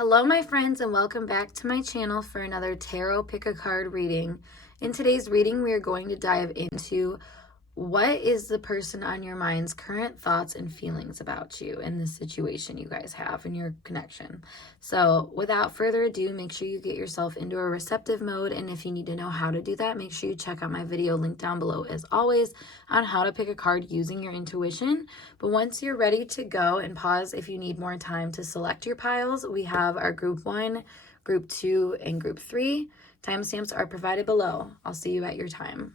Hello my friends, and welcome back to my channel for another tarot pick a card reading. In today's reading we are going to dive into what is the person on your mind's current thoughts and feelings about you in this situation you guys have in your connection. So without further ado, make sure you get yourself into a receptive mode, and if you need to know how to do that, make sure you check out my video linked down below as always on how to pick a card using your intuition. But once you're ready to go, and pause if you need more time to select your piles, we have our group 1, group 2, and group 3. Timestamps are provided below. I'll see you at your time.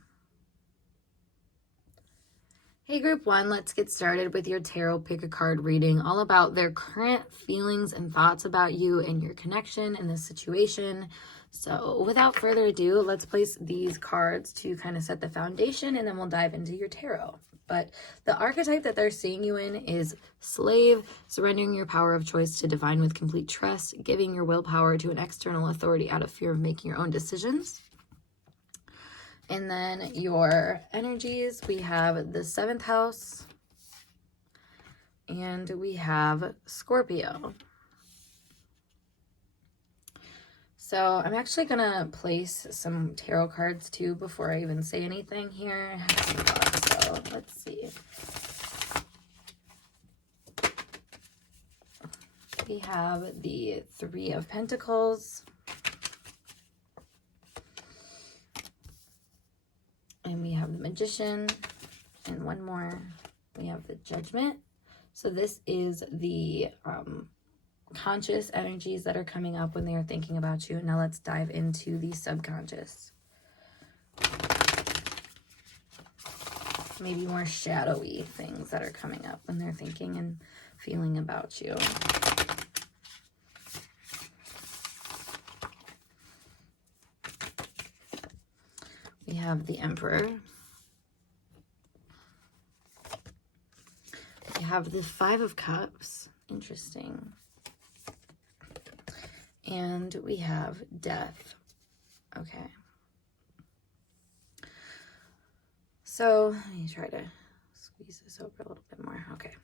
Hey group 1, let's get started with your tarot pick a card reading, all about their current feelings and thoughts about you and your connection in this situation. So without further ado, let's place these cards to kind of set the foundation, and then we'll dive into your tarot. But the archetype that they're seeing you in is slave, surrendering your power of choice to divine with complete trust, giving your willpower to an external authority out of fear of making your own decisions. And then your energies, we have the 7th house, and we have Scorpio. So I'm actually going to place some tarot cards too before I even say anything here. So let's see. We have the 3 of Pentacles. And we have the Magician, and one more, we have the Judgment. So this is the conscious energies that are coming up when they are thinking about you. Now let's dive into the subconscious. Maybe more shadowy things that are coming up when they're thinking and feeling about you. We have the Emperor. We have the 5 of Cups. Interesting. And we have Death. Okay. So let me try to squeeze this over a little bit more. Okay.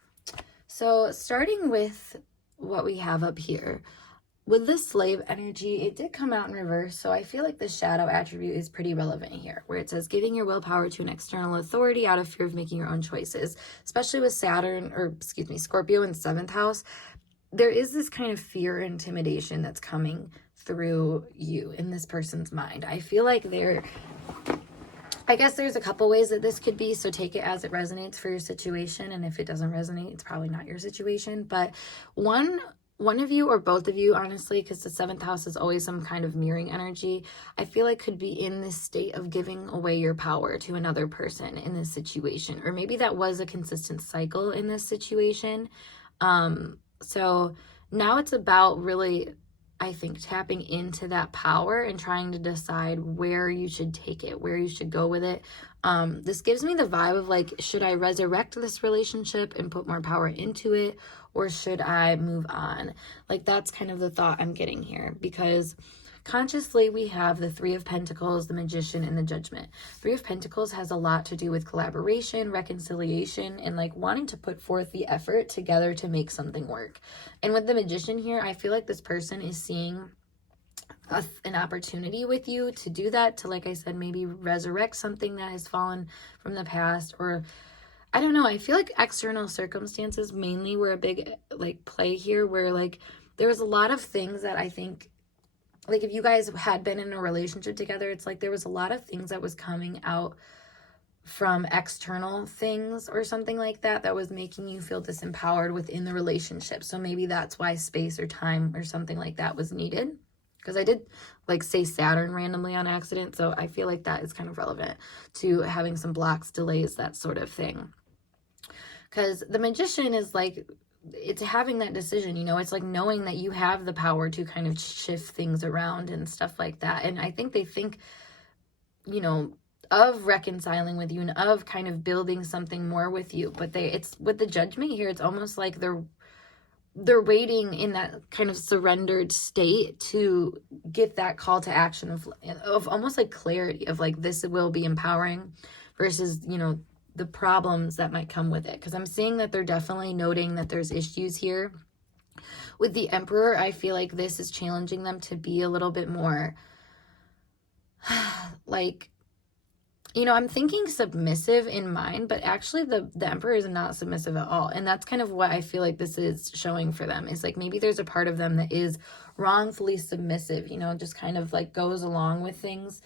So starting with what we have up here. With this slave energy, it did come out in reverse, so I feel like the shadow attribute is pretty relevant here, where it says giving your willpower to an external authority out of fear of making your own choices, especially with Scorpio in 7th house. There is this kind of fear or intimidation that's coming through you in this person's mind. I feel like I guess there's a couple ways that this could be, so take it as it resonates for your situation, and if it doesn't resonate, it's probably not your situation. But one of you or both of you, honestly, because the 7th house is always some kind of mirroring energy, I feel like could be in this state of giving away your power to another person in this situation. Or maybe that was a consistent cycle in this situation. So now it's about really, I think, tapping into that power and trying to decide where you should take it, where you should go with it. This gives me the vibe of like, should I resurrect this relationship and put more power into it, or should I move on? Like, that's kind of the thought I'm getting here, because consciously we have the 3 of Pentacles, the Magician, and the Judgment. 3 of Pentacles has a lot to do with collaboration, reconciliation, and like wanting to put forth the effort together to make something work. And with the Magician here, I feel like this person is seeing an opportunity with you to do that, to, like I said, maybe resurrect something that has fallen from the past, or I don't know. I feel like external circumstances mainly were a big like play here, where like there was a lot of things that I think, like if you guys had been in a relationship together, it's like there was a lot of things that was coming out from external things or something like that that was making you feel disempowered within the relationship. So maybe that's why space or time or something like that was needed. Because I did like say Saturn randomly on accident, so I feel like that is kind of relevant to having some blocks, delays, that sort of thing. Because the Magician is like, it's having that decision, you know, it's like knowing that you have the power to kind of shift things around and stuff like that. And I think they think, you know, of reconciling with you and of kind of building something more with you. But it's with the Judgment here, it's almost like they're waiting in that kind of surrendered state to get that call to action of almost like clarity of like, this will be empowering versus, you know, the problems that might come with it. Because I'm seeing that they're definitely noting that there's issues here With the Emperor, I feel like this is challenging them to be a little bit more like, you know, I'm thinking submissive in mind, but actually the Emperor is not submissive at all. And that's kind of what I feel like this is showing for them, is like maybe there's a part of them that is wrongfully submissive, you know, just kind of like goes along with things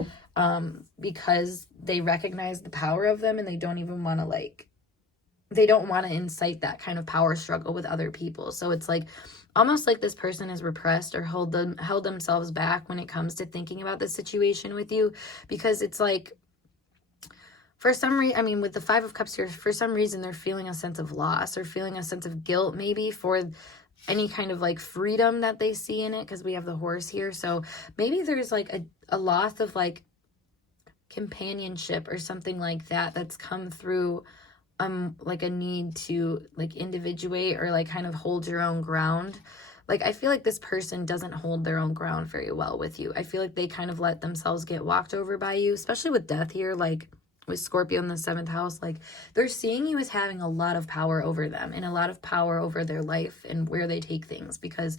because they recognize the power of them, and they don't even want to they don't want to incite that kind of power struggle with other people. So it's like almost like this person is repressed or held themselves back when it comes to thinking about the situation with you, because it's like, for some reason, I mean, with the Five of Cups here, for some reason, they're feeling a sense of loss or feeling a sense of guilt, maybe, for any kind of like freedom that they see in it, because we have the Horse here. So maybe there's like a loss of like companionship or something like that that's come through like a need to like individuate or like kind of hold your own ground. Like, I feel like this person doesn't hold their own ground very well with you. I feel like they kind of let themselves get walked over by you, especially with Death here, like with Scorpio in the 7th house. Like, they're seeing you as having a lot of power over them and a lot of power over their life and where they take things, because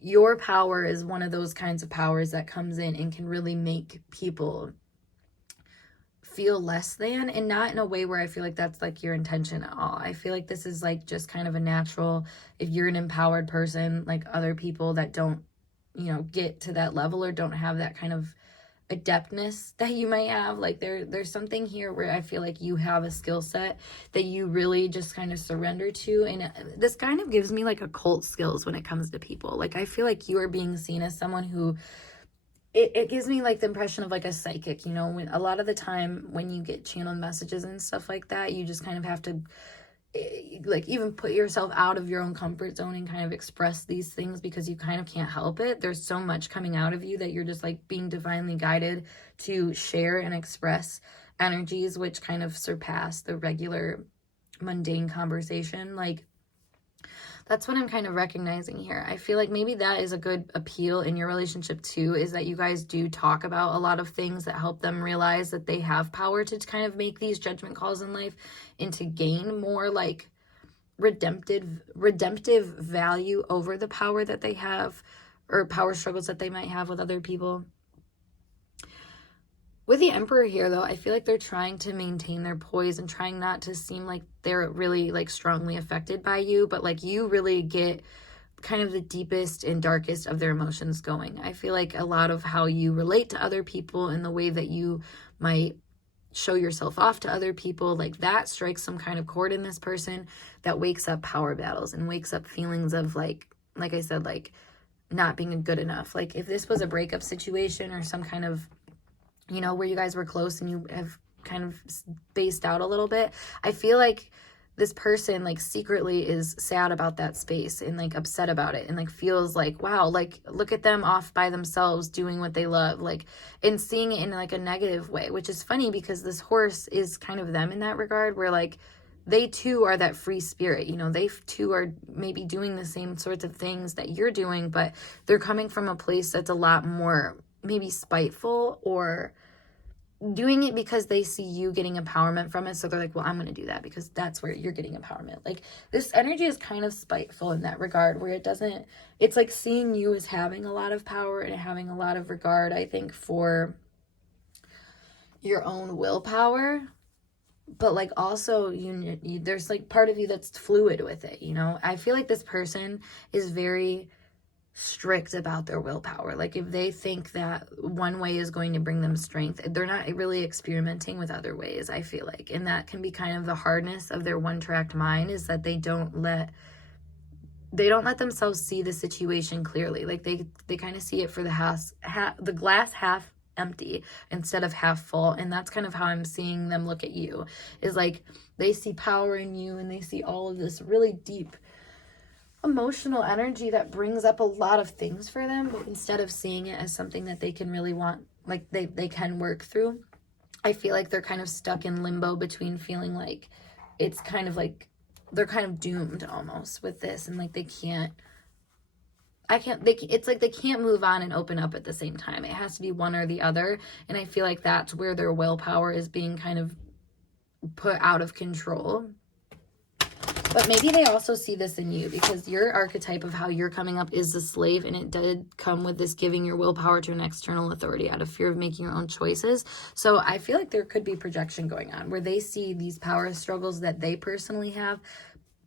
your power is one of those kinds of powers that comes in and can really make people feel less than, and not in a way where I feel like that's like your intention at all. I feel like this is like just kind of a natural, if you're an empowered person, like other people that don't, you know, get to that level or don't have that kind of adeptness that you might have, like there's something here where I feel like you have a skill set that you really just kind of surrender to. And this kind of gives me like occult skills when it comes to people. Like, I feel like you are being seen as someone who, it gives me like the impression of like a psychic, you know, when a lot of the time when you get channeled messages and stuff like that, you just kind of have to like even put yourself out of your own comfort zone and kind of express these things, because you kind of can't help it. There's so much coming out of you that you're just like being divinely guided to share and express energies which kind of surpass the regular mundane conversation. Like, that's what I'm kind of recognizing here. I feel like maybe that is a good appeal in your relationship too, is that you guys do talk about a lot of things that help them realize that they have power to kind of make these judgment calls in life and to gain more like redemptive value over the power that they have, or power struggles that they might have with other people. With the Emperor here, though, I feel like they're trying to maintain their poise and trying not to seem like they're really like strongly affected by you, but like you really get kind of the deepest and darkest of their emotions going. I feel like a lot of how you relate to other people and the way that you might show yourself off to other people, like that strikes some kind of chord in this person that wakes up power battles and wakes up feelings of like I said, like not being good enough. Like, if this was a breakup situation or some kind of, you know, where you guys were close and you have kind of spaced out a little bit, I feel like this person like secretly is sad about that space and like upset about it and like feels like, wow, like look at them off by themselves doing what they love, like, and seeing it in like a negative way, which is funny because this Horse is kind of them in that regard, where like they too are that free spirit, you know, they too are maybe doing the same sorts of things that you're doing, but they're coming from a place that's a lot more maybe spiteful, or doing it because they see you getting empowerment from it. So they're like, well, I'm going to do that because that's where you're getting empowerment. Like, this energy is kind of spiteful in that regard, where it's like seeing you as having a lot of power and having a lot of regard, I think, for your own willpower. But like also you there's like part of you that's fluid with it, you know. I feel like this person is very strict about their willpower. Like, if they think that one way is going to bring them strength, they're not really experimenting with other ways, I feel like. And that can be kind of the hardness of their one-tracked mind, is that they don't let themselves see the situation clearly. Like, they kind of see it for the glass half empty instead of half full. And that's kind of how I'm seeing them look at you, is like they see power in you and they see all of this really deep emotional energy that brings up a lot of things for them, but instead of seeing it as something that they can really want, like they can work through, I feel like they're kind of stuck in limbo between feeling like it's kind of like they're kind of doomed almost with this, and like it's like they can't move on and open up at the same time. It has to be one or the other, and I feel like that's where their willpower is being kind of put out of control. But maybe they also see this in you, because your archetype of how you're coming up is the slave, and it did come with this giving your willpower to an external authority out of fear of making your own choices. So I feel like there could be projection going on where they see these power struggles that they personally have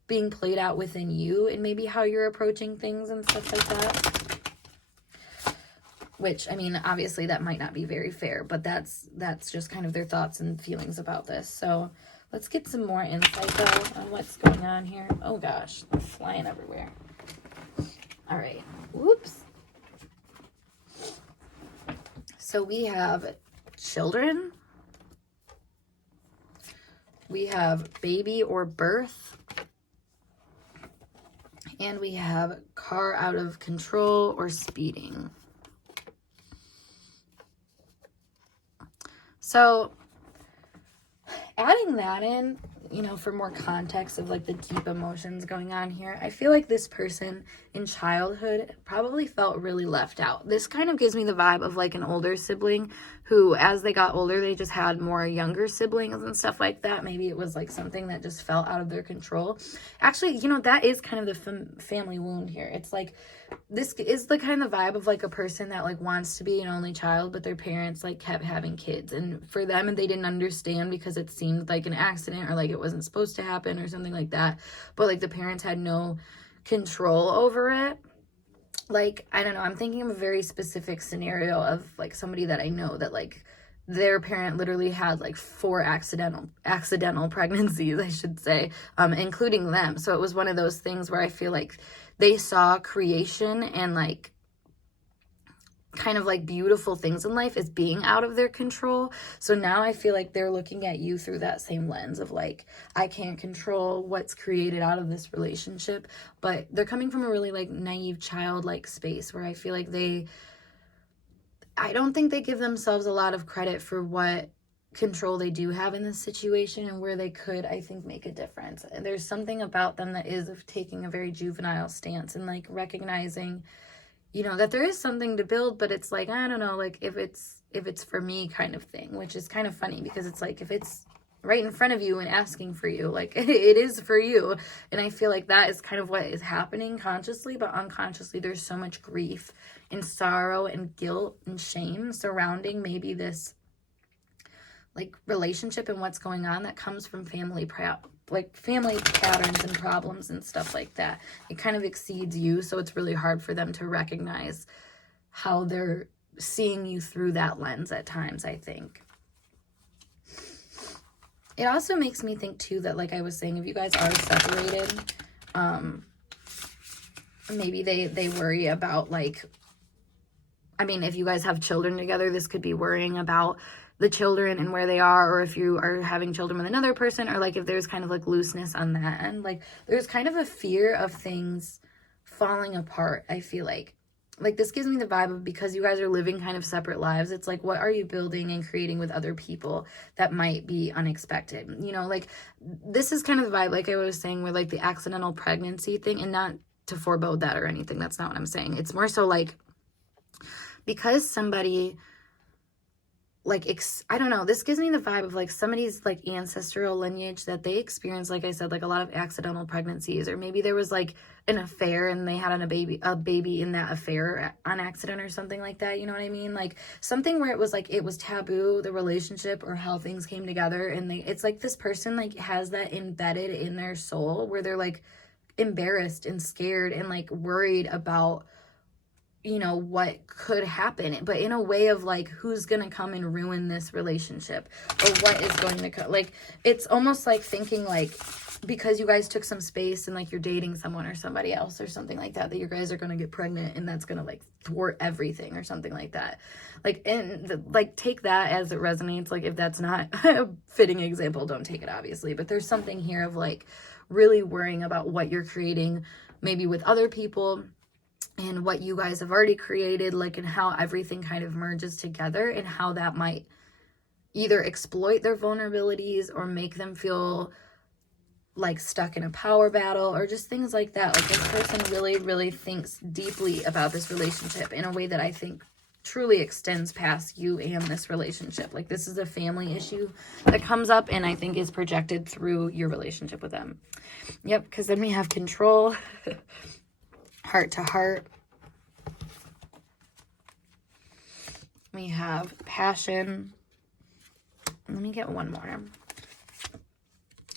being played out within you, and maybe how you're approaching things and stuff like that. Which, I mean, obviously that might not be very fair, but that's just kind of their thoughts and feelings about this. So let's get some more insight, though, on what's going on here. Oh, gosh. They're flying everywhere. All right. Whoops. So we have children. We have baby or birth. And we have car out of control or speeding. So adding that in, you know, for more context of like the deep emotions going on here, I feel like this person in childhood probably felt really left out. This kind of gives me the vibe of like an older sibling who, as they got older, they just had more younger siblings and stuff like that. Maybe it was like something that just fell out of their control. Actually, you know, that is kind of the family wound here. It's like, this is the kind of vibe of like a person that like wants to be an only child, but their parents like kept having kids, and for them, and they didn't understand because it seemed like an accident or like it wasn't supposed to happen or something like that, but like the parents had no control over it. Like, I don't know, I'm thinking of a very specific scenario of like somebody that I know that like their parent literally had like 4 accidental pregnancies, I should say, including them. So it was one of those things where I feel like they saw creation and like kind of like beautiful things in life as being out of their control. So now I feel like they're looking at you through that same lens of like, I can't control what's created out of this relationship, but they're coming from a really like naive childlike space where I feel like I don't think they give themselves a lot of credit for what control they do have in this situation and where they could, I think, make a difference. And there's something about them that is of taking a very juvenile stance and like recognizing, you know, that there is something to build, but it's like, I don't know, like if it's for me kind of thing, which is kind of funny because it's like, if it's right in front of you and asking for you, like it is for you. And I feel like that is kind of what is happening consciously, but unconsciously there's so much grief and sorrow and guilt and shame surrounding maybe this like relationship and what's going on that comes from family patterns and problems and stuff like that. It kind of exceeds you, so it's really hard for them to recognize how they're seeing you through that lens at times, I think. It also makes me think too that, like I was saying, if you guys are separated, maybe they worry about like, I mean, if you guys have children together, this could be worrying about the children and where they are, or if you are having children with another person, or like if there's kind of like looseness on that end, like there's kind of a fear of things falling apart. I feel like this gives me the vibe of, because you guys are living kind of separate lives, it's like, what are you building and creating with other people that might be unexpected? You know, like this is kind of the vibe, like I was saying, with like the accidental pregnancy thing, and not to forebode that or anything. That's not what I'm saying. It's more so like, because somebody like, I don't know, this gives me the vibe of like somebody's like ancestral lineage that they experienced, like I said, like a lot of accidental pregnancies, or maybe there was like an affair and they had a baby in that affair on accident or something like that. You know what I mean? Like something where it was like, it was taboo, the relationship or how things came together. And it's like this person like has that embedded in their soul where they're like embarrassed and scared and like worried about, you know, what could happen, but in a way of like, who's gonna come and ruin this relationship, or what is going to come. Like, it's almost like thinking like, because you guys took some space and like you're dating someone or somebody else or something like that, that you guys are gonna get pregnant and that's gonna like thwart everything or something like that. Like, and like take that as it resonates. Like if that's not a fitting example, don't take it obviously, but there's something here of like really worrying about what you're creating maybe with other people and what you guys have already created, like, and how everything kind of merges together, and how that might either exploit their vulnerabilities or make them feel like stuck in a power battle, or just things like that. Like this person really, really thinks deeply about this relationship in a way that I think truly extends past you and this relationship. Like, this is a family issue that comes up and I think is projected through your relationship with them. Yep, because then we have control, heart to heart. We have passion. Let me get one more.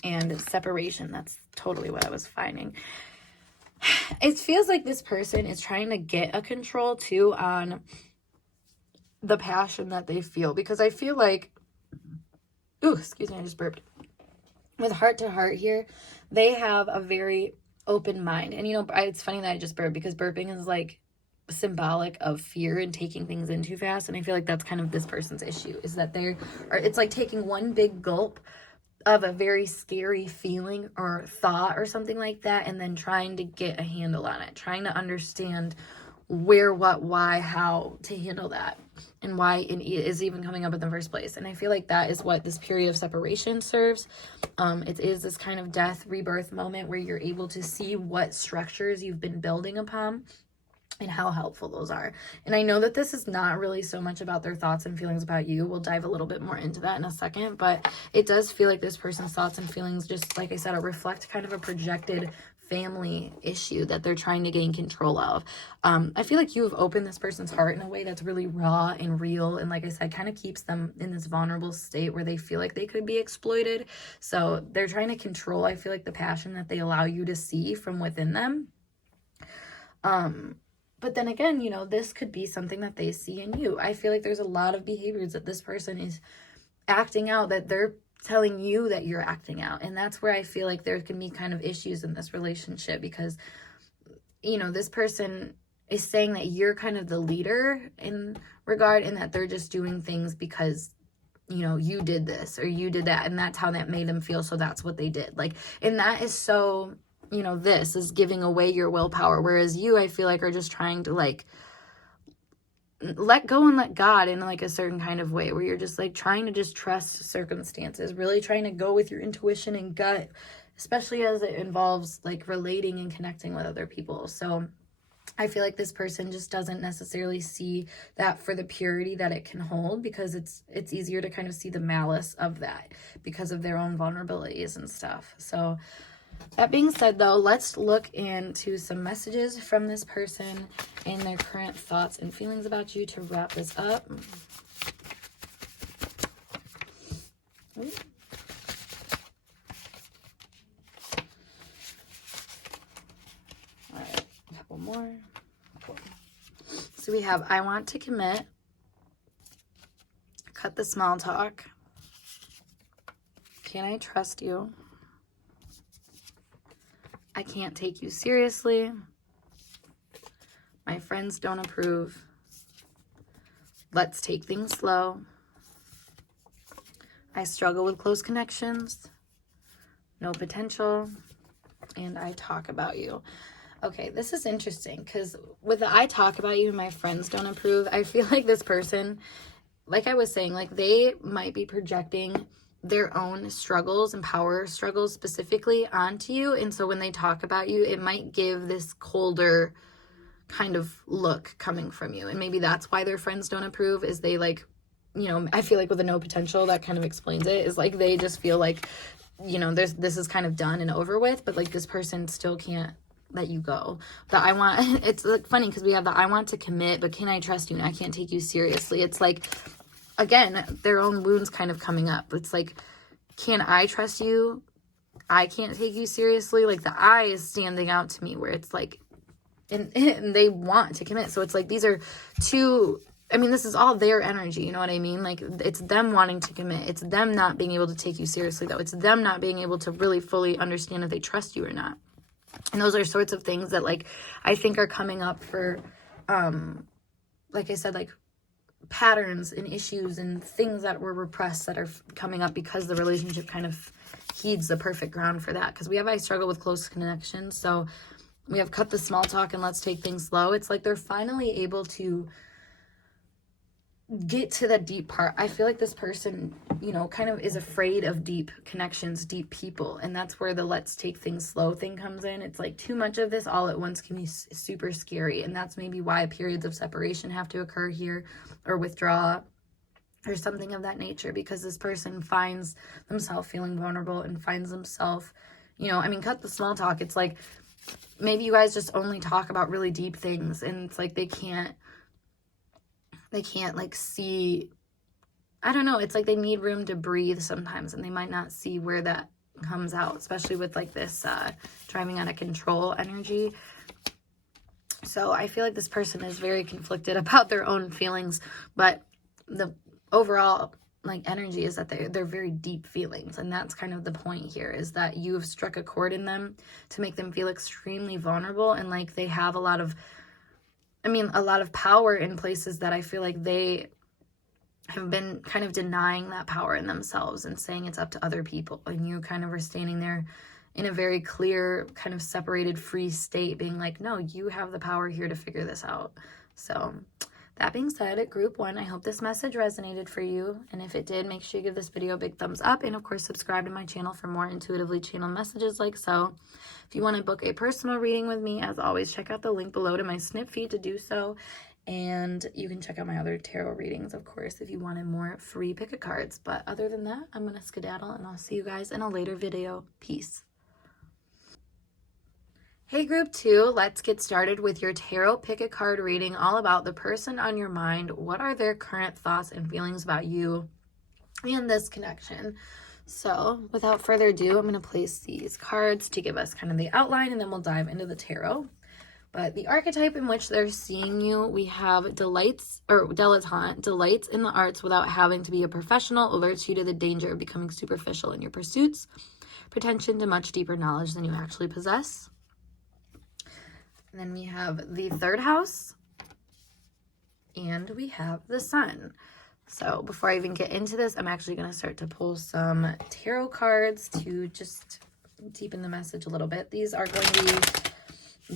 And separation. That's totally what I was finding. It feels like this person is trying to get a control too on the passion that they feel, because I feel like, ooh, excuse me, I just burped. With heart to heart here, they have a very open mind. And, you know, it's funny that I just burped, because burping is like symbolic of fear and taking things in too fast. And I feel like that's kind of this person's issue, is that it's like taking one big gulp of a very scary feeling or thought or something like that, and then trying to get a handle on it, trying to understand where, what, why, how to handle that, and why it is even coming up in the first place. And I feel like that is what this period of separation serves. It is this kind of death, rebirth moment where you're able to see what structures you've been building upon and how helpful those are. And I know that this is not really so much about their thoughts and feelings about you. We'll dive a little bit more into that in a second, but it does feel like this person's thoughts and feelings, just like I said, reflect kind of a projected family issue that they're trying to gain control of. I feel like you have opened this person's heart in a way that's really raw and real, and like I said, kind of keeps them in this vulnerable state where they feel like they could be exploited. So they're trying to control, I feel like, the passion that they allow you to see from within them. But then again, you know, this could be something that they see in you. I feel like there's a lot of behaviors that this person is acting out that they're telling you that you're acting out. And that's where I feel like there can be kind of issues in this relationship, because, you know, this person is saying that you're kind of the leader in regard, and that they're just doing things because, you know, you did this or you did that, and that's how that made them feel. So that's what they did. Like, and that is so, you know, this is giving away your willpower, whereas you, I feel like, are just trying to like let go and let God in like a certain kind of way, where you're just like trying to just trust circumstances, really trying to go with your intuition and gut, especially as it involves like relating and connecting with other people. So I feel like this person just doesn't necessarily see that for the purity that it can hold, because it's easier to kind of see the malice of that because of their own vulnerabilities and stuff. So that being said, though, let's look into some messages from this person and their current thoughts and feelings about you to wrap this up. Ooh. All right, a couple more. Cool. So we have, I want to commit, cut the small talk, can I trust you? I can't take you seriously. My friends don't approve. Let's take things slow. I struggle with close connections. No potential. And I talk about you. Okay, this is interesting, because with the I talk about you and my friends don't approve, I feel like this person, like I was saying, like they might be projecting their own struggles and power struggles specifically onto you. And so when they talk about you, it might give this colder kind of look coming from you. And maybe that's why their friends don't approve, is they like, you know, I feel like with a no potential, that kind of explains it, is like they just feel like, you know, this is kind of done and over with, but like this person still can't let you go. It's like funny because we have the I want to commit, but can I trust you? And I can't take you seriously. It's like, again, their own wounds kind of coming up. It's like, can I trust you? I can't take you seriously. Like the I is standing out to me, where it's like, and they want to commit. So it's like, these are two, I mean, this is all their energy. You know what I mean? Like it's them wanting to commit. It's them not being able to take you seriously, though. It's them not being able to really fully understand if they trust you or not. And those are sorts of things that like, I think are coming up for, like I said, like patterns and issues and things that were repressed that are coming up because the relationship kind of heeds the perfect ground for that. Because we have I struggle with close connections. So we have cut the small talk and let's take things slow. It's like they're finally able to get to the deep part. I feel like this person, you know, kind of is afraid of deep connections, deep people. And that's where the let's take things slow thing comes in. It's like too much of this all at once can be super scary. And that's maybe why periods of separation have to occur here, or withdraw or something of that nature, because this person finds themselves feeling vulnerable and finds themselves, you know, I mean, cut the small talk. It's like maybe you guys just only talk about really deep things, and it's like they can't like see, I don't know, it's like they need room to breathe sometimes, and they might not see where that comes out, especially with like this driving out of control energy. So I feel like this person is very conflicted about their own feelings, but the overall like energy is that they're very deep feelings, and that's kind of the point here, is that you have struck a chord in them to make them feel extremely vulnerable, and like they have a lot of power in places that I feel like they have been kind of denying that power in themselves and saying it's up to other people. And you kind of are standing there in a very clear, kind of separated, free state, being like, no, you have the power here to figure this out. So that being said, group 1, I hope this message resonated for you. And if it did, make sure you give this video a big thumbs up. And of course, subscribe to my channel for more intuitively channeled messages like so. If you want to book a personal reading with me, as always, check out the link below to my snip feed to do so. And you can check out my other tarot readings, of course, if you wanted more free pick a cards. But other than that, I'm going to skedaddle, and I'll see you guys in a later video. Peace. Hey group 2, let's get started with your tarot pick a card reading, all about the person on your mind. What are their current thoughts and feelings about you and this connection? So without further ado, I'm going to place these cards to give us kind of the outline, and then we'll dive into the tarot. But the archetype in which they're seeing you, we have dilettante, delights in the arts without having to be a professional, alerts you to the danger of becoming superficial in your pursuits, pretension to much deeper knowledge than you actually possess. And then we have the 3rd house, and we have the sun. So before I even get into this, I'm actually going to start to pull some tarot cards to just deepen the message a little bit. These are going to be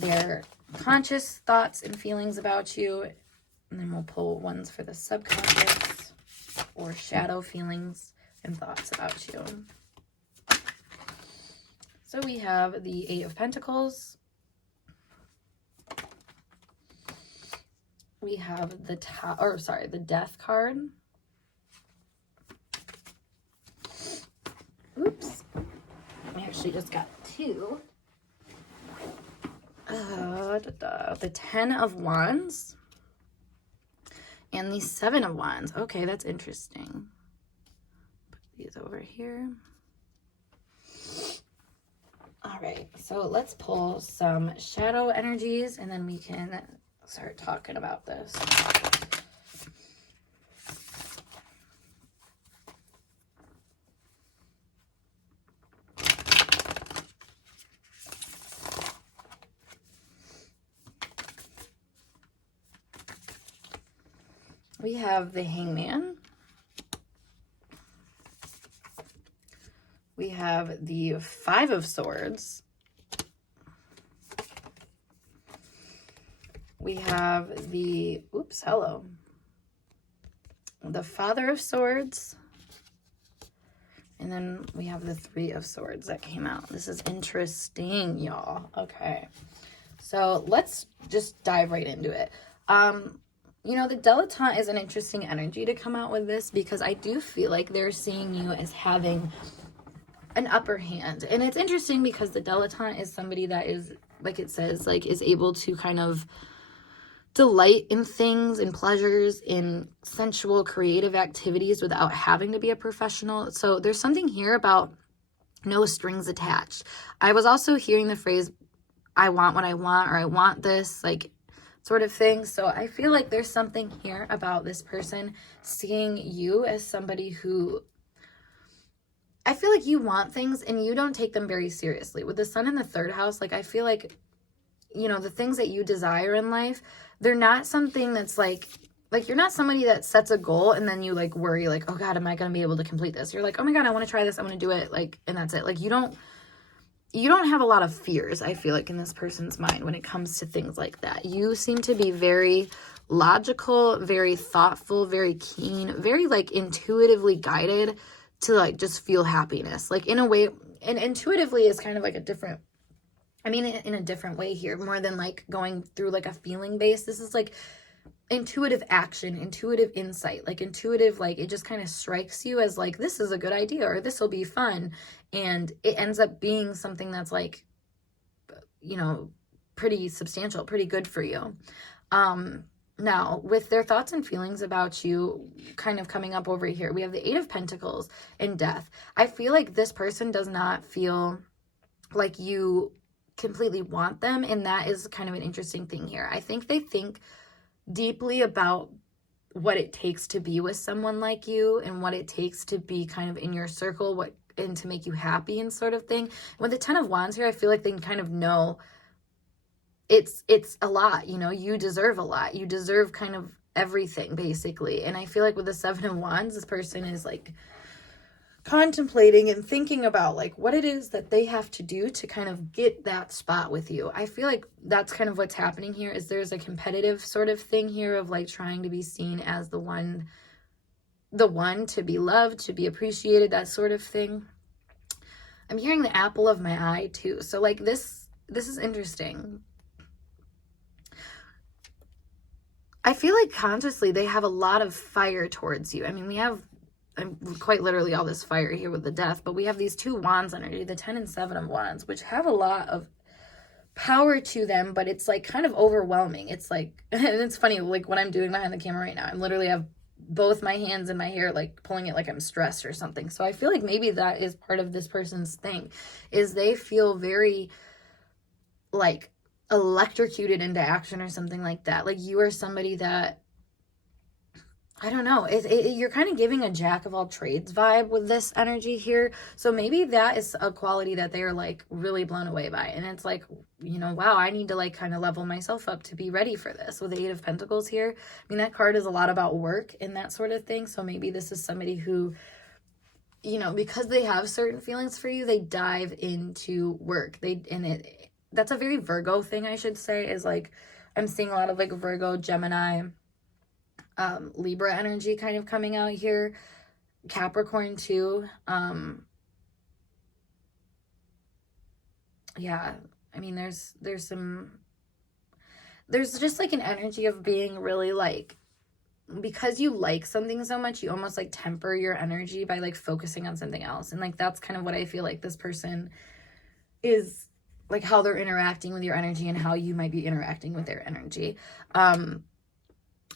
their conscious thoughts and feelings about you. And then we'll pull ones for the subconscious or shadow feelings and thoughts about you. So we have the 8 of Pentacles. We have the Death card. Oops. I actually just got 2. The 10 of Wands. And the 7 of Wands. Okay, that's interesting. Put these over here. All right, so let's pull some shadow energies, and then we can start talking about this. We have the Hangman. We have the 5 of Swords. We have the, the Father of Swords. And then we have the 3 of Swords that came out. This is interesting, y'all. Okay. So let's just dive right into it. You know, the dilettante is an interesting energy to come out with this, because I do feel like they're seeing you as having an upper hand. And it's interesting because the dilettante is somebody that is, like it says, like is able to kind of delight in things and pleasures, in sensual, creative activities without having to be a professional. So there's something here about no strings attached. I was also hearing the phrase, I want what I want, or I want this, like, sort of thing. So I feel like there's something here about this person seeing you as somebody who, I feel like you want things and you don't take them very seriously. With the sun in the 3rd house, like I feel like, you know, the things that you desire in life, they're not something that's like you're not somebody that sets a goal and then you like worry like, oh God, am I going to be able to complete this? You're like, oh my God, I want to try this. I want to do it. Like, and that's it. Like you don't, you don't have a lot of fears, I feel like, in this person's mind when it comes to things like that. You seem to be very logical, very thoughtful, very keen, very like intuitively guided to like just feel happiness. Like in a way, and intuitively is kind of like a different, I mean, in a different way here, more than like going through like a feeling base. This is like intuitive action, intuitive insight, like intuitive, like it just kind of strikes you as like, this is a good idea, or this will be fun. And it ends up being something that's like, you know, pretty substantial, pretty good for you. Now, with their thoughts and feelings about you kind of coming up over here, we have the Eight of Pentacles and Death. I feel like this person does not feel like you completely want them, and that is kind of an interesting thing here. I think they think deeply about what it takes to be with someone like you and what it takes to be kind of in your circle, and to make you happy and sort of thing. With the Ten of Wands here, I feel like they can kind of know it's a lot, you know, you deserve a lot. You deserve kind of everything, basically. And I feel like with the Seven of Wands, this person is like contemplating and thinking about like what it is that they have to do to kind of get that spot with you. I feel like that's kind of what's happening here, is there's a competitive sort of thing here of like trying to be seen as the one to be loved, to be appreciated, that sort of thing. I'm hearing the apple of my eye too. So like this is interesting. I feel like consciously they have a lot of fire towards you. I mean, we have quite literally all this fire here with the Death, but we have these two wands energy, the 10 and 7 of wands, which have a lot of power to them, but it's like kind of overwhelming. It's like, and it's funny, like what I'm doing behind the camera right now, I literally have both my hands in my hair, like pulling it like I'm stressed or something. So I feel like maybe that is part of this person's thing, is they feel very like electrocuted into action or something like that. Like you are somebody that, I don't know, you're kind of giving a jack of all trades vibe with this energy here. So maybe that is a quality that they're like really blown away by. And it's like, you know, wow, I need to like kind of level myself up to be ready for this. With the Eight of Pentacles here, I mean, that card is a lot about work and that sort of thing. So maybe this is somebody who, you know, because they have certain feelings for you, they dive into work. That's a very Virgo thing, I should say, is like, I'm seeing a lot of like Virgo, Gemini, Libra energy kind of coming out here. Capricorn too. Yeah, I mean, there's just like an energy of being really like, because you like something so much, you almost like temper your energy by like focusing on something else. And like, that's kind of what I feel like this person is, like how they're interacting with your energy and how you might be interacting with their energy.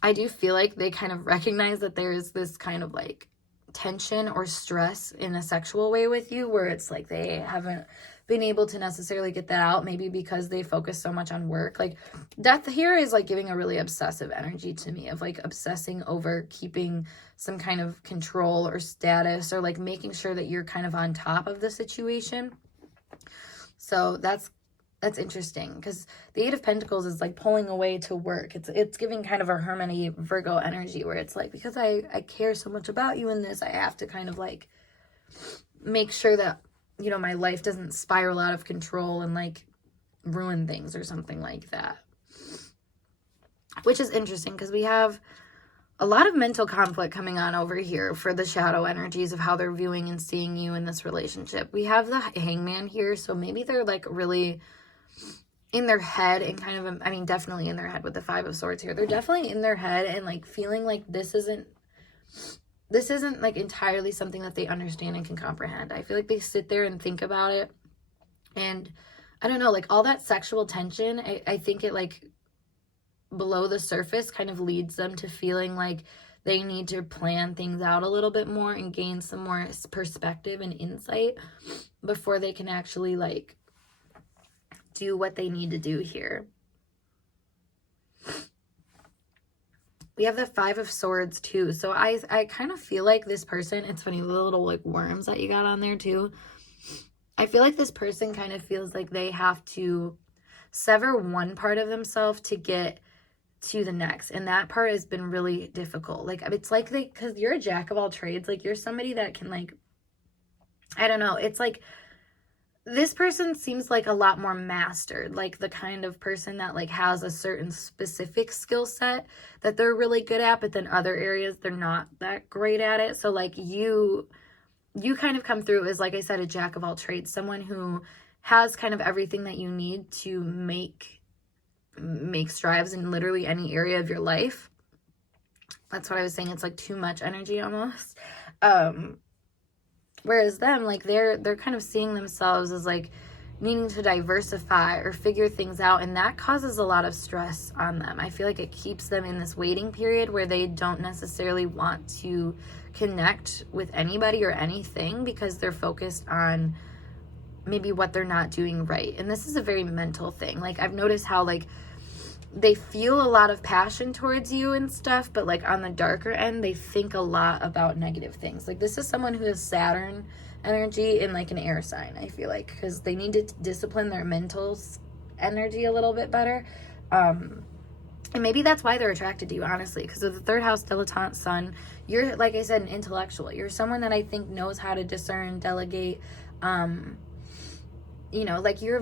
I do feel like they kind of recognize that there's this kind of like tension or stress in a sexual way with you, where it's like they haven't been able to necessarily get that out, maybe because they focus so much on work. Like Death here is like giving a really obsessive energy to me, of like obsessing over keeping some kind of control or status, or like making sure that you're kind of on top of the situation. So that's interesting, because the Eight of Pentacles is like pulling away to work. It's giving kind of a Harmony Virgo energy, where it's like, because I care so much about you in this, I have to kind of like make sure that, you know, my life doesn't spiral out of control and like ruin things or something like that. Which is interesting, because we have a lot of mental conflict coming on over here for the shadow energies of how they're viewing and seeing you in this relationship. We have the Hangman here, so maybe they're like really in their head and kind of, I mean, definitely in their head with the Five of Swords here. They're definitely in their head and like feeling like this isn't like entirely something that they understand and can comprehend. I feel like they sit there and think about it, and I don't know, like all that sexual tension, I think it like below the surface kind of leads them to feeling like they need to plan things out a little bit more and gain some more perspective and insight before they can actually like do what they need to do here. We have the Five of Swords too. So I kind of feel like this person, it's funny, the little like worms that you got on there too. I feel like this person kind of feels like they have to sever one part of themselves to get to the next, and that part has been really difficult. Like it's like because you're a jack of all trades, like you're somebody that can like, I don't know, it's like this person seems like a lot more mastered, like the kind of person that like has a certain specific skill set that they're really good at, but then other areas they're not that great at it. So like you kind of come through as, like I said, a jack of all trades, someone who has kind of everything that you need to make strides in literally any area of your life. That's what I was saying. It's like too much energy almost. Whereas them, like they're kind of seeing themselves as like needing to diversify or figure things out, and that causes a lot of stress on them. I feel like it keeps them in this waiting period where they don't necessarily want to connect with anybody or anything because they're focused on maybe what they're not doing right. And this is a very mental thing. Like I've noticed how like they feel a lot of passion towards you and stuff, but like on the darker end, they think a lot about negative things. Like this is someone who has Saturn energy in like an air sign, I feel like, because they need to discipline their mental energy a little bit better. And maybe that's why they're attracted to you, honestly, because of the third house dilettante sun. You're, like I said, an intellectual. You're someone that I think knows how to discern, delegate, you know, like you're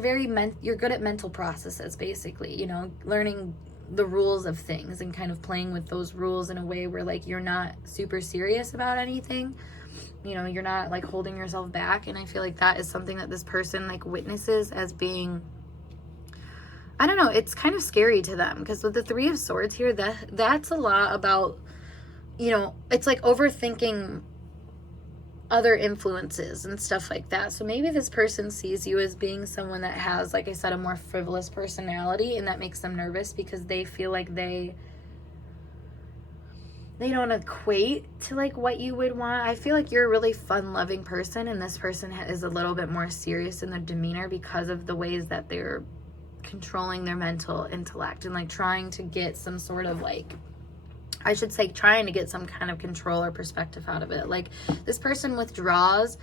you're good at mental processes, basically, you know, learning the rules of things and kind of playing with those rules in a way where like you're not super serious about anything, you know, you're not like holding yourself back. And I feel like that is something that this person like witnesses as being, I don't know, it's kind of scary to them, because with the Three of Swords here, that's a lot about, you know, it's like overthinking other influences and stuff like that. So maybe this person sees you as being someone that has, like I said, a more frivolous personality, and that makes them nervous because they feel like they don't equate to like what you would want. I feel like you're a really fun-loving person, and this person is a little bit more serious in their demeanor because of the ways that they're controlling their mental intellect and like trying to get some sort of like, I should say, trying to get some kind of control or perspective out of it. Like this person withdraws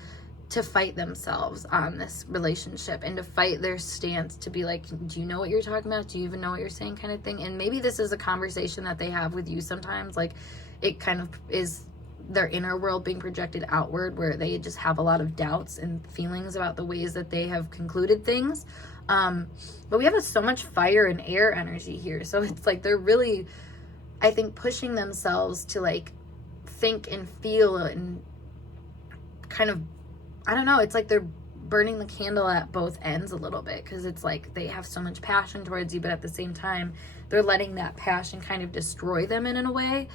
to fight themselves on this relationship and to fight their stance, to be like, do you know what you're talking about? Do you even know what you're saying, kind of thing? And maybe this is a conversation that they have with you sometimes. Like it kind of is their inner world being projected outward, where they just have a lot of doubts and feelings about the ways that they have concluded things. But we have so much fire and air energy here. So it's like they're really, I think, pushing themselves to like think and feel and kind of, I don't know, it's like they're burning the candle at both ends a little bit, because it's like they have so much passion towards you, but at the same time they're letting that passion kind of destroy them in a way.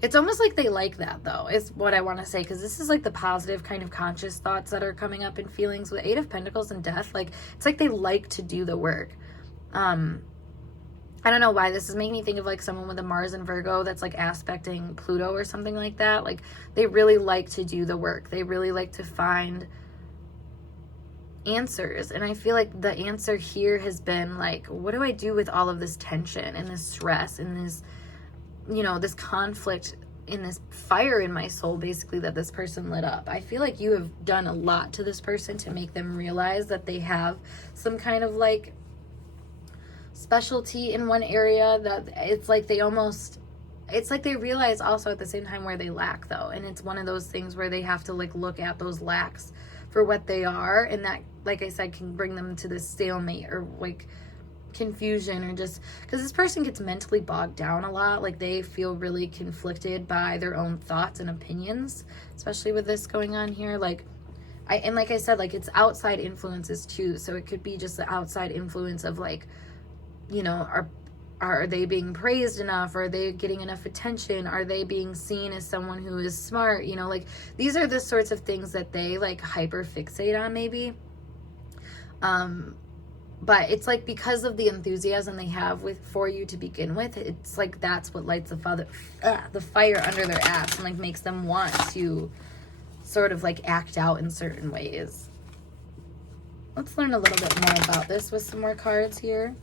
It's almost like they like that, though, is what I want to say, because this is like the positive kind of conscious thoughts that are coming up in feelings with Eight of Pentacles and Death. Like it's like they like to do the work. I don't know why this is making me think of like someone with a Mars and Virgo that's like aspecting Pluto or something like that. Like they really like to do the work. They really like to find answers. And I feel like the answer here has been like, what do I do with all of this tension and this stress and this, you know, this conflict in this fire in my soul, basically, that this person lit up. I feel like you have done a lot to this person to make them realize that they have some kind of like specialty in one area, that it's like they almost, it's like they realize also at the same time where they lack, though. And it's one of those things where they have to like look at those lacks for what they are, and that, like I said, can bring them to this stalemate or like confusion, or just because this person gets mentally bogged down a lot. Like they feel really conflicted by their own thoughts and opinions, especially with this going on here. Like and like I said, like it's outside influences too, so it could be just the outside influence of like, you know, are they being praised enough? Are they getting enough attention? Are they being seen as someone who is smart? You know, like these are the sorts of things that they like hyper fixate on, maybe. But it's like because of the enthusiasm they have for you to begin with, it's like that's what lights the fire under their ass and like makes them want to sort of like act out in certain ways. Let's learn a little bit more about this with some more cards here.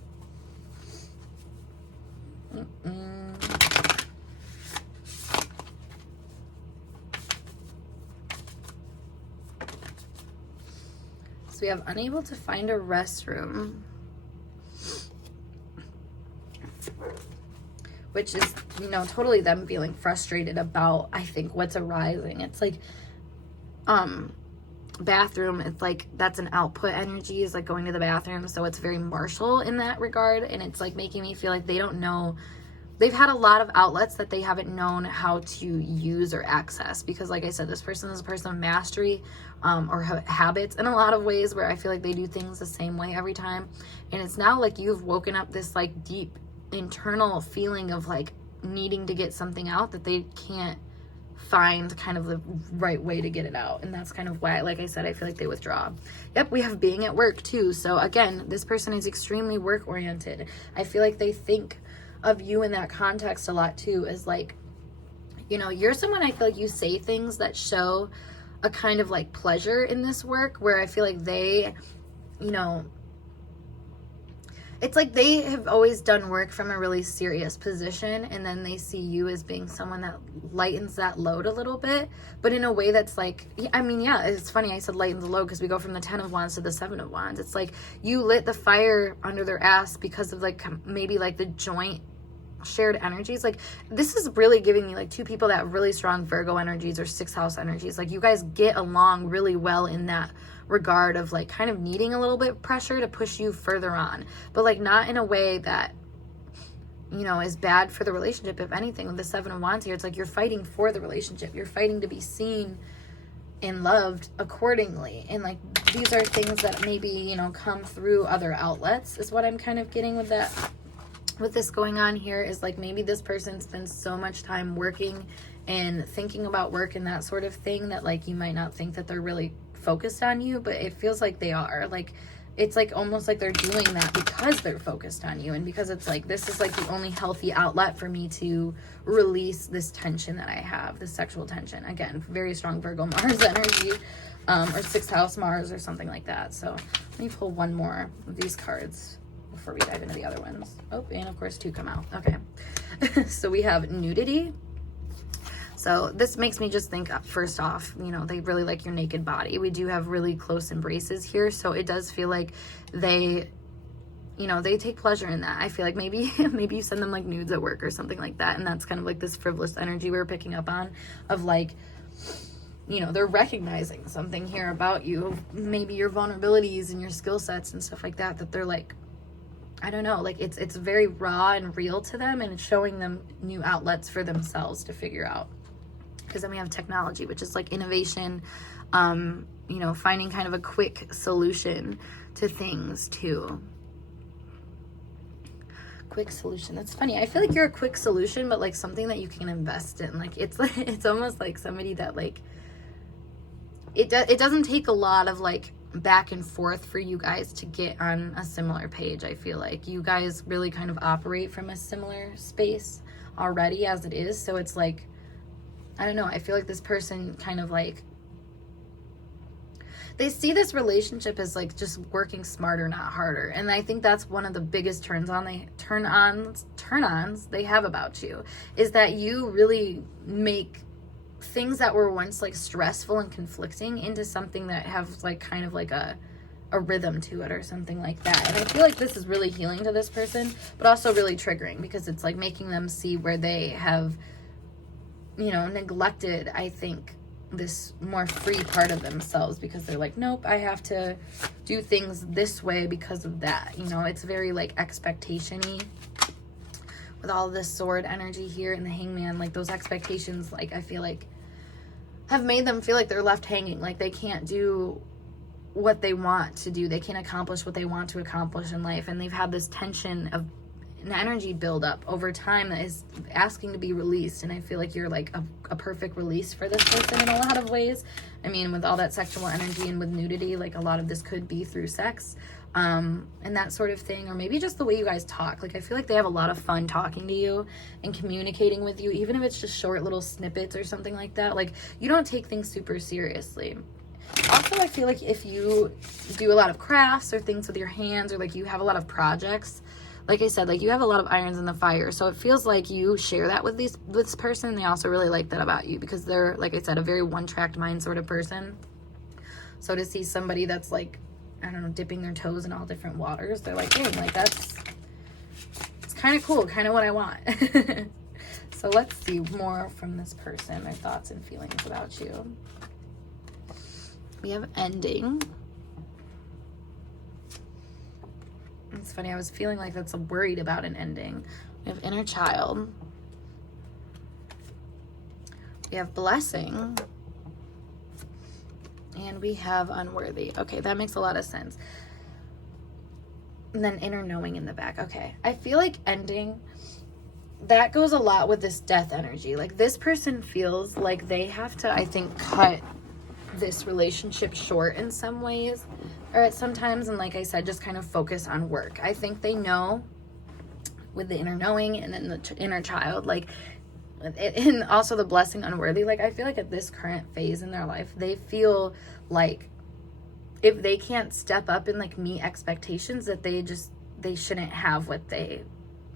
So we have unable to find a restroom, which is, you know, totally them feeling frustrated about, I think, what's arising. It's like, bathroom, it's like that's an output energy, is like going to the bathroom. So it's very martial in that regard. And it's like making me feel like they don't know, they've had a lot of outlets that they haven't known how to use or access, because like I said, this person is a person of mastery, or habits in a lot of ways, where I feel like they do things the same way every time. And it's now like you've woken up this like deep internal feeling of like needing to get something out that they can't find kind of the right way to get it out. And that's kind of why, like I said, I feel like they withdraw. Yep, we have being at work too. So again, this person is extremely work oriented. I feel like they think of you in that context a lot too, as like, you know, you're someone, I feel like you say things that show a kind of like pleasure in this work, where I feel like they, you know, it's like they have always done work from a really serious position, and then they see you as being someone that lightens that load a little bit, but in a way that's like, I mean, yeah, it's funny I said lightens the load, because we go from the 10 of Wands to the 7 of Wands. It's like you lit the fire under their ass because of like maybe like the joint shared energies. Like this is really giving me like two people that have really strong Virgo energies or 6th house energies. Like you guys get along really well in that regard of like kind of needing a little bit of pressure to push you further on, but like not in a way that, you know, is bad for the relationship. If anything, with the 7 of Wands here, it's like you're fighting for the relationship. You're fighting to be seen and loved accordingly. And like these are things that maybe, you know, come through other outlets, is what I'm kind of getting with that. With this going on here is like maybe this person spends so much time working and thinking about work and that sort of thing that like you might not think that they're really focused on you, but it feels like they are. Like it's like almost like they're doing that because they're focused on you, and because it's like this is like the only healthy outlet for me to release this tension that I have, this sexual tension. Again, very strong Virgo Mars energy, or 6th house Mars or something like that. So let me pull one more of these cards before we dive into the other ones. Oh, and of course 2 come out. Okay. So we have nudity. So this makes me just think, first off, you know, they really like your naked body. We do have really close embraces here. So it does feel like they, you know, they take pleasure in that. I feel like maybe you send them like nudes at work or something like that. And that's kind of like this frivolous energy we were picking up on of like, you know, they're recognizing something here about you, maybe your vulnerabilities and your skill sets and stuff like that, that they're like, I don't know, like it's very raw and real to them, and it's showing them new outlets for themselves to figure out. Because then we have technology, which is like innovation, you know, finding kind of a quick solution to things too. Quick solution. That's funny. I feel like you're a quick solution, but like something that you can invest in. Like it's almost like somebody that like it doesn't take a lot of like back and forth for you guys to get on a similar page. I feel like you guys really kind of operate from a similar space already as it is. So it's like, I don't know, I feel like this person kind of like, they see this relationship as like just working smarter, not harder. And I think that's one of the biggest turn-ons they have about you, is that you really make things that were once like stressful and conflicting into something that has like kind of like a rhythm to it or something like that. And I feel like this is really healing to this person, but also really triggering, because it's like making them see where they have, you know, neglected, I think, this more free part of themselves, because they're like, nope, I have to do things this way because of that. You know, it's very like expectation-y with all this sword energy here in the Hangman. Like those expectations, like I feel like have made them feel like they're left hanging, like they can't do what they want to do, they can't accomplish what they want to accomplish in life, and they've had this tension of an energy buildup over time that is asking to be released. And I feel like you're like a perfect release for this person in a lot of ways. I mean, with all that sexual energy and with nudity, like a lot of this could be through sex, and that sort of thing, or maybe just the way you guys talk. Like I feel like they have a lot of fun talking to you and communicating with you, even if it's just short little snippets or something like that. Like you don't take things super seriously. Also, I feel like if you do a lot of crafts or things with your hands, or like you have a lot of projects, like I said, like you have a lot of irons in the fire. So it feels like you share that with this person. They also really like that about you, because they're, like I said, a very one-track mind sort of person. So to see somebody that's like, I don't know, dipping their toes in all different waters, they're like, hey, like it's kind of cool, kind of what I want. So let's see more from this person, their thoughts and feelings about you. We have ending. It's funny, I was feeling like that's worried about an ending. We have inner child. We have blessing. And we have unworthy. Okay, that makes a lot of sense. And then inner knowing in the back. Okay, I feel like ending, that goes a lot with this death energy. Like this person feels like they have to, I think, cut this relationship short in some ways, or at sometimes, and like I said, just kind of focus on work. I think they know with the inner knowing and then the inner child, like, and also the blessing unworthy. Like I feel like at this current phase in their life, they feel like if they can't step up and like meet expectations, that they shouldn't have what they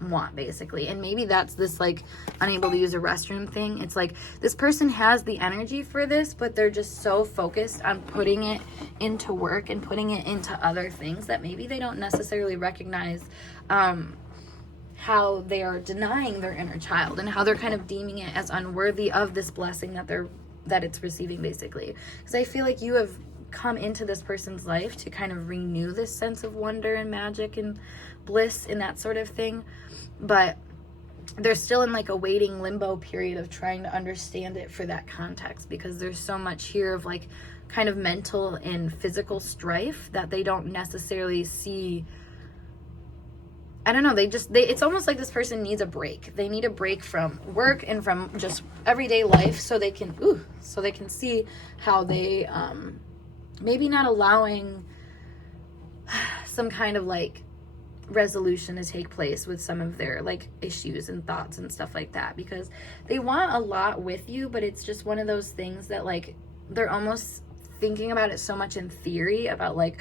want, basically. And maybe that's this like unable to use a restroom thing. It's like this person has the energy for this, but they're just so focused on putting it into work and putting it into other things that maybe they don't necessarily recognize how they are denying their inner child and how they're kind of deeming it as unworthy of this blessing that it's receiving, basically. Because I feel like you have come into this person's life to kind of renew this sense of wonder and magic and bliss and that sort of thing, but they're still in like a waiting limbo period of trying to understand it for that context, because there's so much here of like kind of mental and physical strife that they don't necessarily see. I don't know, it's almost like this person needs a break. They need a break from work and from just everyday life so they can see how they maybe not allowing some kind of like resolution to take place with some of their like issues and thoughts and stuff like that, because they want a lot with you, but it's just one of those things that like they're almost thinking about it so much in theory about like,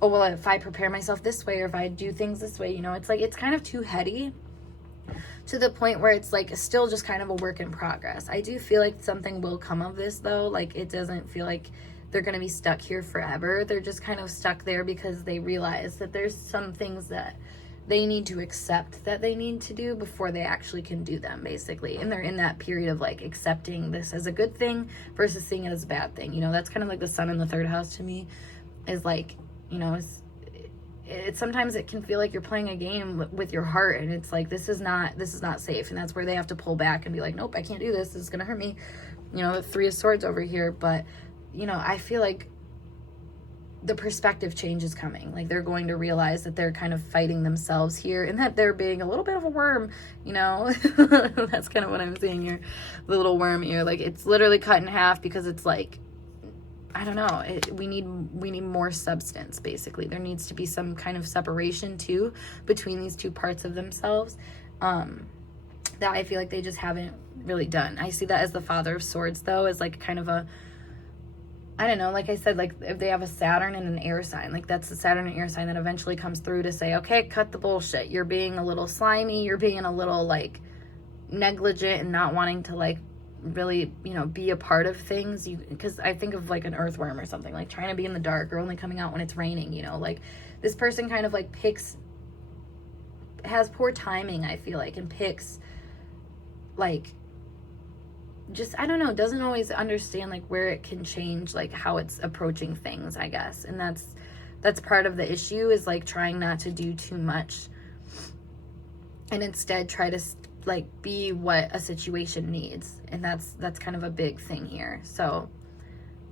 oh well, if I prepare myself this way or if I do things this way, you know, it's like it's kind of too heady to the point where it's like still just kind of a work in progress. I do feel like something will come of this though. Like it doesn't feel like they're going to be stuck here forever. They're just kind of stuck there because they realize that there's some things that they need to accept that they need to do before they actually can do them, basically. And they're in that period of like accepting this as a good thing versus seeing it as a bad thing. You know, that's kind of like the sun in the third house to me, is like, you know, it's sometimes it can feel like you're playing a game with your heart, and it's like, this is not safe. And that's where they have to pull back and be like, nope, I can't do this. This is going to hurt me. You know, the Three of Swords over here. But, you know, I feel like the perspective change is coming. Like they're going to realize that they're kind of fighting themselves here and that they're being a little bit of a worm, you know. That's kind of what I'm seeing here. The little worm here. Like it's literally cut in half because it's like, I don't know. We need more substance, basically. There needs to be some kind of separation too between these two parts of themselves that I feel like they just haven't really done. I see that as the Father of Swords though, as like kind of a, I don't know, like I said, like if they have a Saturn and an air sign, like that's the Saturn and air sign that eventually comes through to say, okay, cut the bullshit. You're being a little slimy. You're being a little like negligent and not wanting to like really, you know, be a part of things. Because I think of like an earthworm or something, like trying to be in the dark or only coming out when it's raining, you know, like this person kind of like has poor timing, I feel like, and picks like, just, I don't know, doesn't always understand like where it can change, like how it's approaching things, I guess. And that's part of the issue, is like trying not to do too much and instead try to like be what a situation needs. And that's kind of a big thing here. So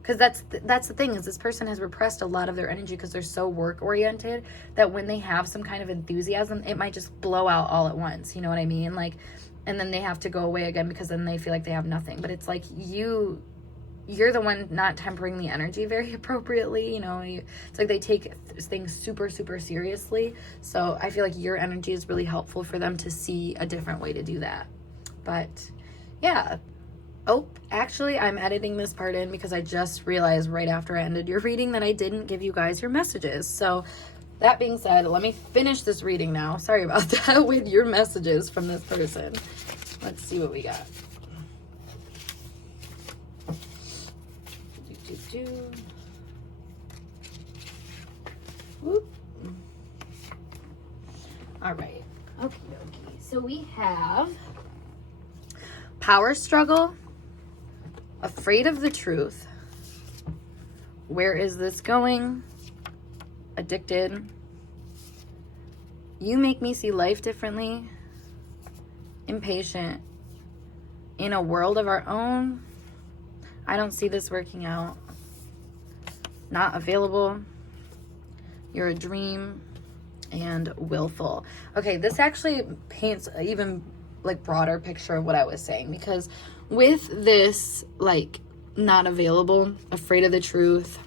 because that's the thing, is this person has repressed a lot of their energy because they're so work oriented that when they have some kind of enthusiasm, it might just blow out all at once, you know what I mean? Like, and then they have to go away again because then they feel like they have nothing. But it's like you're the one not tempering the energy very appropriately, you know. It's like they take things super, super seriously. So I feel like your energy is really helpful for them to see a different way to do that. But yeah. Oh, actually, I'm editing this part in because I just realized right after I ended your reading that I didn't give you guys your messages. So that being said, let me finish this reading now. Sorry about that, with your messages from this person. Let's see what we got. Whoop. All right. Okay. So we have power struggle, afraid of the truth, Where is this going? Addicted. You make me see life differently. Impatient. In a world of our own. I don't see this working out. Not available. You're a dream. And willful. Okay, this actually paints an even like broader picture of what I was saying, because with this, like, not available, afraid of the truth,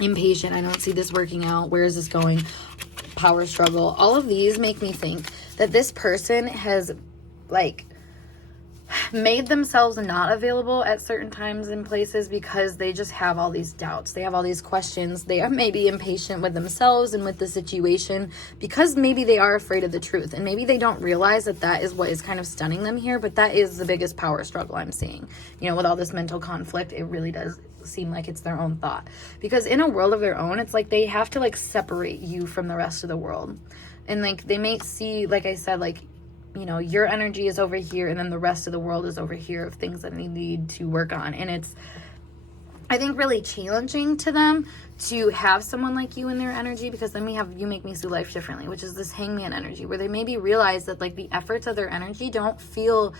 impatient, I don't see this working out, where is this going, power struggle, all of these make me think that this person has like made themselves not available at certain times and places because they just have all these doubts. They have all these questions. They are maybe impatient with themselves and with the situation because maybe they are afraid of the truth, and maybe they don't realize that that is what is kind of stunning them here, but that is the biggest power struggle I'm seeing. You know, with all this mental conflict, it really does seem like it's their own thought, because in a world of their own, it's like they have to like separate you from the rest of the world. And like they may see, like I said, like, you know, your energy is over here and then the rest of the world is over here of things that they need to work on. And it's, I think, really challenging to them to have someone like you in their energy, because then we have you make me see life differently, which is this hangman energy, where they maybe realize that like the efforts of their energy don't feel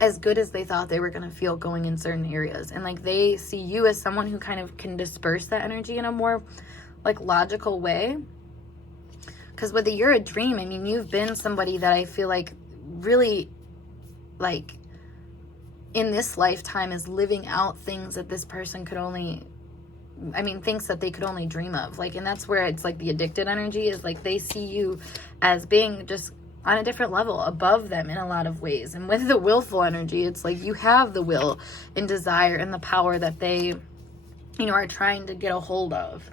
as good as they thought they were going to feel going in certain areas. And like they see you as someone who kind of can disperse that energy in a more like logical way. Because whether you're a dream, I mean, you've been somebody that I feel like really, like, in this lifetime is living out things that this person could only, I mean, things that they could only dream of. Like, and that's where it's like the addicted energy is like they see you as being just on a different level above them in a lot of ways. And with the willful energy, it's like you have the will and desire and the power that they, you know, are trying to get a hold of.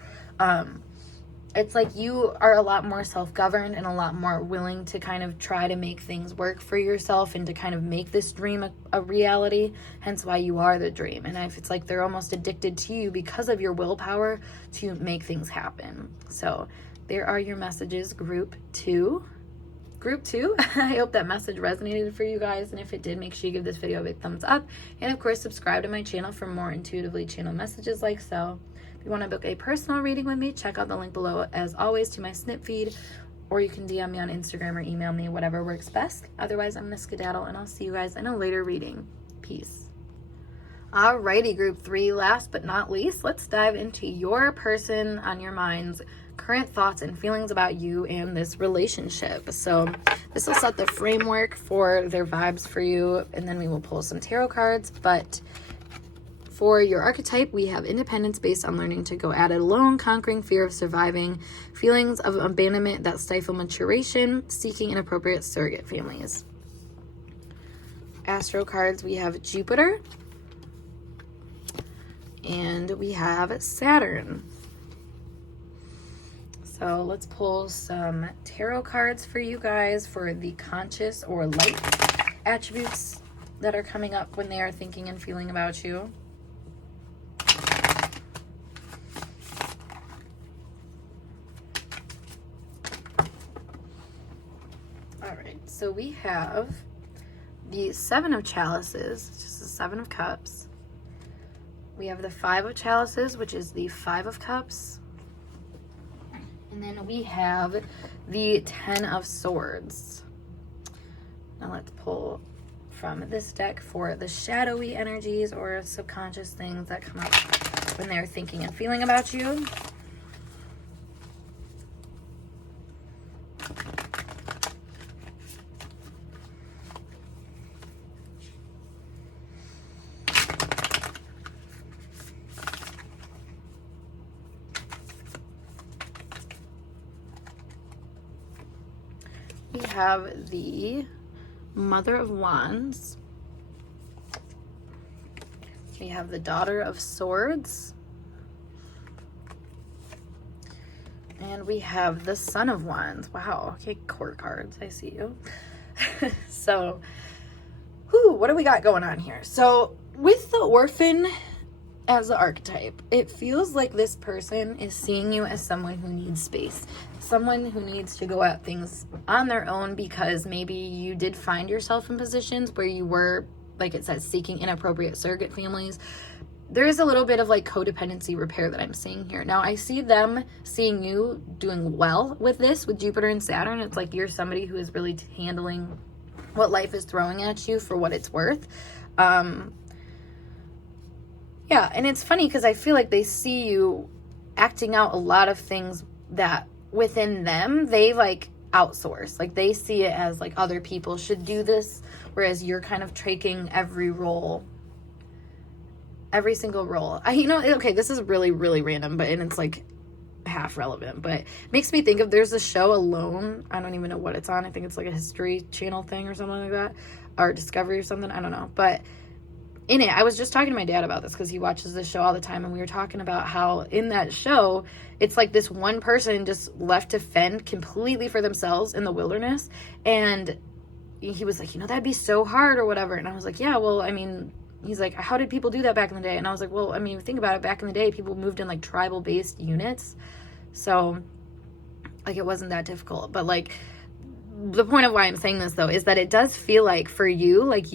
It's like you are a lot more self-governed and a lot more willing to kind of try to make things work for yourself and to kind of make this dream a reality, hence why you are the dream. And it's like they're almost addicted to you because of your willpower to make things happen. So there are your messages, group two. I hope that message resonated for you guys, and if it did, make sure you give this video a big thumbs up, and of course subscribe to my channel for more intuitively channeled messages like so. If you want to book a personal reading with me, check out the link below as always to my snip feed, or you can DM me on Instagram or email me, whatever works best. Otherwise, I'm gonna skedaddle and I'll see you guys in a later reading. Peace. Alrighty, group three, last but not least, let's dive into your person on your mind's current thoughts and feelings about you and this relationship. So this will set the framework for their vibes for you, and then we will pull some tarot cards. But for your archetype, we have independence based on learning to go at it alone, conquering fear of surviving, feelings of abandonment that stifle maturation, seeking inappropriate surrogate families. Astro cards, we have Jupiter, and we have Saturn. So let's pull some tarot cards for you guys for the conscious or light attributes that are coming up when they are thinking and feeling about you. So we have the Seven of Chalices, it's just the Seven of Cups. We have the Five of Chalices, which is the Five of Cups. And then we have the Ten of Swords. Now let's pull from this deck for the shadowy energies or subconscious things that come up when they're thinking and feeling about you. We have the Mother of Wands. We have the Daughter of Swords. And we have the Son of Wands. Wow, okay, court cards, I see you. So, what do we got going on here? So, with the Orphan as the archetype, it feels like this person is seeing you as someone who needs space, someone who needs to go at things on their own, because maybe you did find yourself in positions where you were, like it says, seeking inappropriate surrogate families, there is a little bit of like codependency repair that I'm seeing here. Now I see them seeing you doing well with this, with Jupiter and Saturn. It's like you're somebody who is really handling what life is throwing at you for what it's worth. Yeah, and it's funny because I feel like they see you acting out a lot of things that within them, they like outsource. Like they see it as like other people should do this, whereas you're kind of taking every single role. Okay, this is really, really random, and it's like half relevant, but it makes me think of, there's a show Alone. I don't even know what it's on. I think it's like a History Channel thing or something like that, or Discovery or something. I don't know. But in it, I was just talking to my dad about this because he watches this show all the time, and we were talking about how in that show, it's like this one person just left to fend completely for themselves in the wilderness. And he was like, that'd be so hard or whatever. And I was like, yeah, well, I mean, he's like, how did people do that back in the day? And I was like, well, I mean, think about it. Back in the day, people moved in like tribal based units. So like it wasn't that difficult. But like the point of why I'm saying this though is that it does feel like for you, like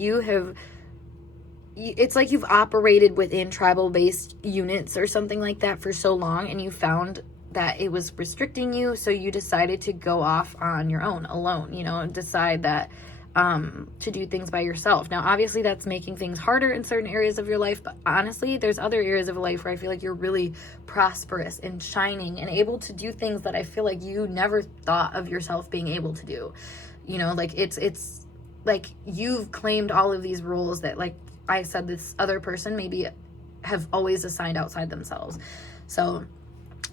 it's like you've operated within tribal based units or something like that for so long, and you found that it was restricting you. So you decided to go off on your own, alone, and decide that to do things by yourself. Now, obviously that's making things harder in certain areas of your life, but honestly, there's other areas of life where I feel like you're really prosperous and shining and able to do things that I feel like you never thought of yourself being able to do. Like it's like you've claimed all of these roles that, like I said, this other person maybe have always assigned outside themselves. So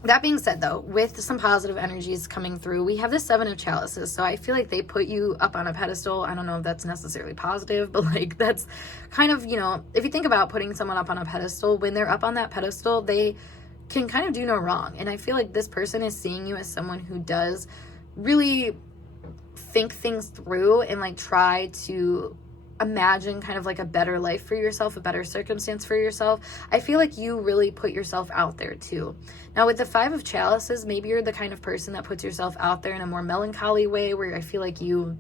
that being said, though, with some positive energies coming through, we have the Seven of Chalices. So I feel like they put you up on a pedestal. I don't know if that's necessarily positive, but like that's kind of, if you think about putting someone up on a pedestal, when they're up on that pedestal, they can kind of do no wrong. And I feel like this person is seeing you as someone who does really think things through and like try to imagine kind of like a better life for yourself, a better circumstance for yourself. I feel like you really put yourself out there too. Now with the Five of Chalices, maybe you're the kind of person that puts yourself out there in a more melancholy way, where I feel like you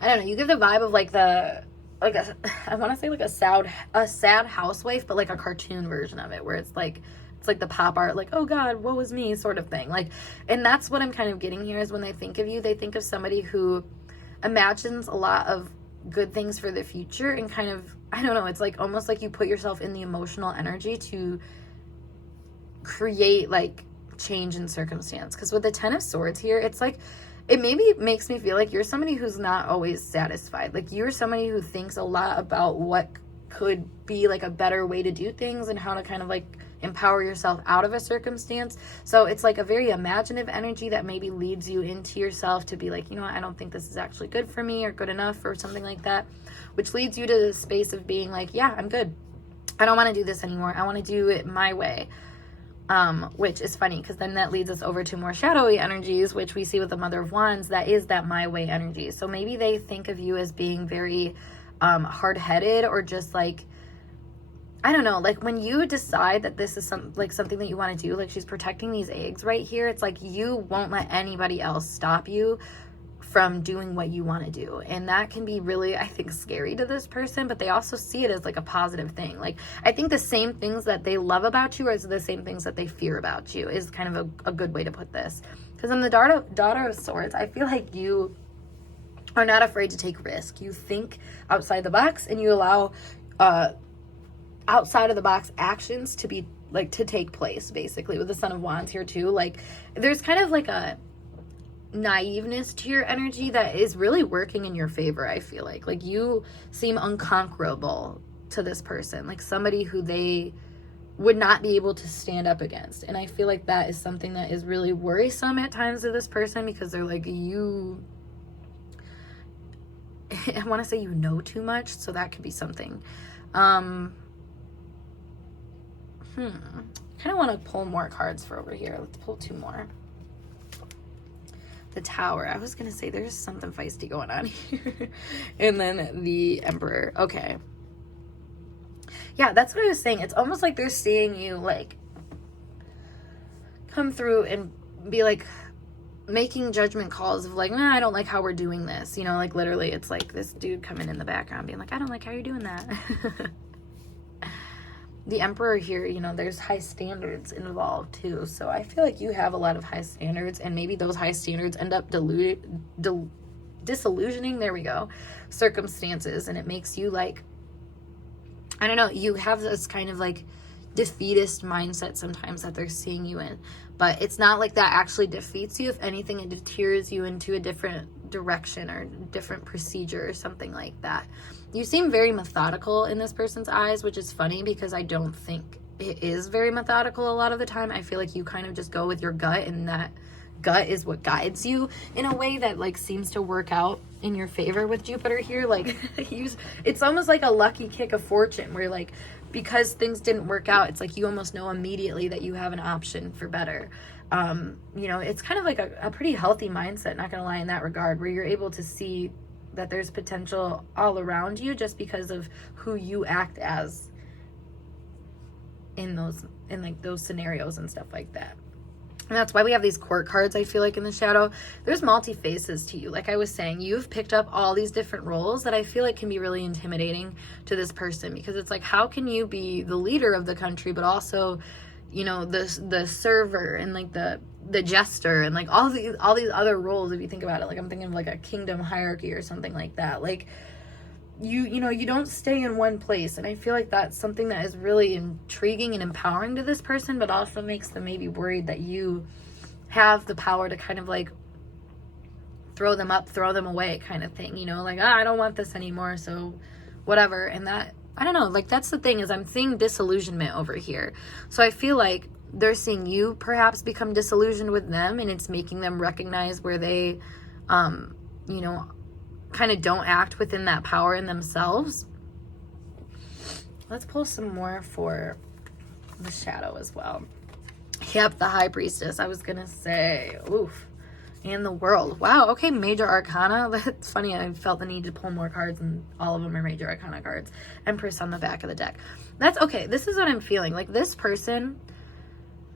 give the vibe of like I want to say like a sad housewife, but like a cartoon version of it, where it's like the pop art, like, oh God, woe was me sort of thing. Like, and that's what I'm kind of getting here is when they think of you, they think of somebody who imagines a lot of good things for the future, and kind of, I don't know, it's like almost like you put yourself in the emotional energy to create like change in circumstance. Because with the Ten of Swords here, it's like it maybe makes me feel like you're somebody who's not always satisfied. Like you're somebody who thinks a lot about what could be like a better way to do things and how to kind of like empower yourself out of a circumstance. So it's like a very imaginative energy that maybe leads you into yourself to be like, I don't think this is actually good for me or good enough or something like that, which leads you to the space of being like, yeah, I'm good. I don't want to do this anymore. I want to do it my way. Which is funny because then that leads us over to more shadowy energies, which we see with the Mother of Wands. That is that my way energy. So maybe they think of you as being very hard-headed, or just like, I don't know, like when you decide that this is something that you want to do, like she's protecting these eggs right here. It's like you won't let anybody else stop you from doing what you want to do. And that can be really, I think, scary to this person, but they also see it as like a positive thing. Like, I think the same things that they love about you are the same things that they fear about you is kind of a good way to put this. Because in the Daughter of Swords, I feel like you are not afraid to take risk. You think outside the box, and you allow outside of the box actions to be like to take place, basically. With the Son of Wands here too, like there's kind of like a naiveness to your energy that is really working in your favor. I feel like you seem unconquerable to this person, like somebody who they would not be able to stand up against. And I feel like that is something that is really worrisome at times to this person, because they're like, I want to say too much, so that could be something. Kind of want to pull more cards for over here. Let's pull two more. The Tower. I was going to say there's something feisty going on here. And then the Emperor. Okay. Yeah, that's what I was saying. It's almost like they're seeing you like come through and be like making judgment calls of like, I don't like how we're doing this. Like literally it's like this dude coming in the background being like, I don't like how you're doing that. the Emperor here, you know, there's high standards involved too. So I feel like you have a lot of high standards, and maybe those high standards end up disillusioning, there we go, circumstances, and it makes you like, I don't know, you have this kind of like defeatist mindset sometimes that they're seeing you in, but it's not like that actually defeats you. If anything, it deters you into a different direction or different procedure or something like that. You seem very methodical in this person's eyes, which is funny because I don't think it is very methodical a lot of the time. I feel like you kind of just go with your gut, and that gut is what guides you in a way that like seems to work out in your favor with Jupiter here. Like it's almost like a lucky kick of fortune where like, because things didn't work out, it's like you almost know immediately that you have an option for better. You know, it's kind of like a pretty healthy mindset, not gonna lie, in that regard, where you're able to see that there's potential all around you just because of who you act as in like those scenarios and stuff like that. And that's why we have these court cards, I feel like, in the shadow. There's multi-faces to you. Like I was saying, you've picked up all these different roles that I feel like can be really intimidating to this person, because it's like, how can you be the leader of the country, but also, you know, the server and like the jester and like all these other roles, if you think about it. Like I'm thinking of like a kingdom hierarchy or something like that. Like you know, you don't stay in one place, and I feel like that's something that is really intriguing and empowering to this person, but also makes them maybe worried that you have the power to kind of like throw them up, throw them away kind of thing, you know, like, I don't want this anymore, so whatever. And that, I don't know, like that's the thing, is I'm seeing disillusionment over here. So I feel like they're seeing you perhaps become disillusioned with them, and it's making them recognize where they you know, kind of don't act within that power in themselves. Let's pull some more for the shadow as well. Yep, the High Priestess. I was gonna say, oof, and the World. Wow, okay, Major Arcana. That's funny, I felt the need to pull more cards, and all of them are Major Arcana cards. Empress on the back of the deck. That's okay. This is what I'm feeling. Like this person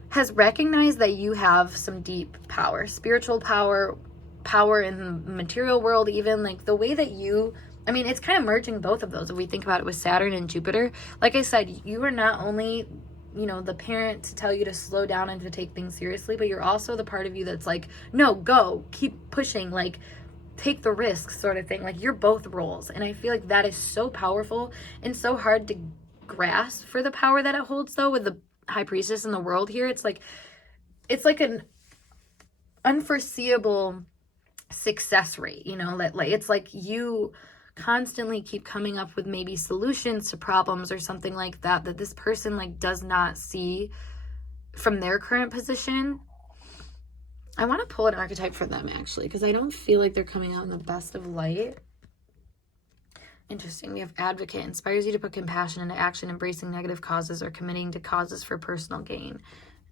has recognized that you have some deep power, spiritual power in the material world, even like the way that you, I mean, it's kind of merging both of those if we think about it with Saturn and Jupiter. Like I said, you are not only, you know, the parent to tell you to slow down and to take things seriously, but you're also the part of you that's like, no, go, keep pushing, like take the risks sort of thing. Like you're both roles, and I feel like that is so powerful and so hard to grasp for the power that it holds, though, with the High Priestess in the World here. It's like an unforeseeable success rate, you know, that like it's like you constantly keep coming up with maybe solutions to problems or something like that this person like does not see from their current position. I want to pull an archetype for them actually, because I don't feel like they're coming out in the best of light. Interesting. We have Advocate. Inspires you to put compassion into action, embracing negative causes or committing to causes for personal gain.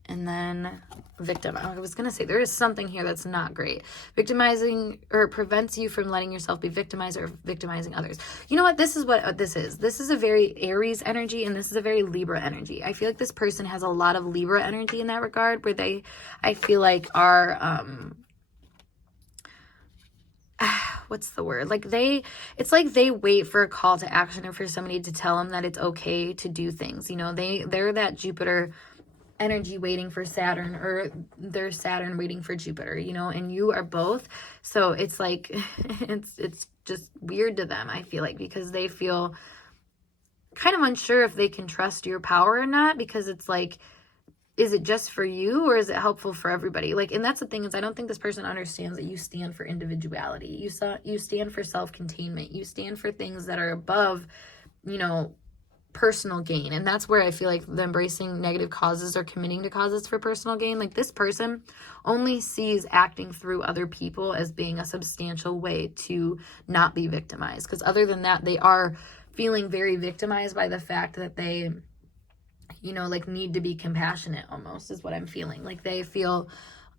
And then Victim. I was going to say, there is something here that's not great. Victimizing, or prevents you from letting yourself be victimized or victimizing others. You know what? This is what this is. This is a very Aries energy, and this is a very Libra energy. I feel like this person has a lot of Libra energy in that regard, where they, I feel like, are, what's the word? Like it's like they wait for a call to action or for somebody to tell them that it's okay to do things. You know, they're that Jupiter energy waiting for Saturn, or their Saturn waiting for Jupiter, you know, and you are both. So it's like, it's just weird to them, I feel like, because they feel kind of unsure if they can trust your power or not, because it's like, is it just for you or is it helpful for everybody? Like, and that's the thing, is I don't think this person understands that you stand for individuality. You stand for self-containment. You stand for things that are above, you know, personal gain. And that's where I feel like the embracing negative causes or committing to causes for personal gain, like this person only sees acting through other people as being a substantial way to not be victimized. Because other than that, they are feeling very victimized by the fact that they, you know, like need to be compassionate, almost is what I'm feeling. Like they feel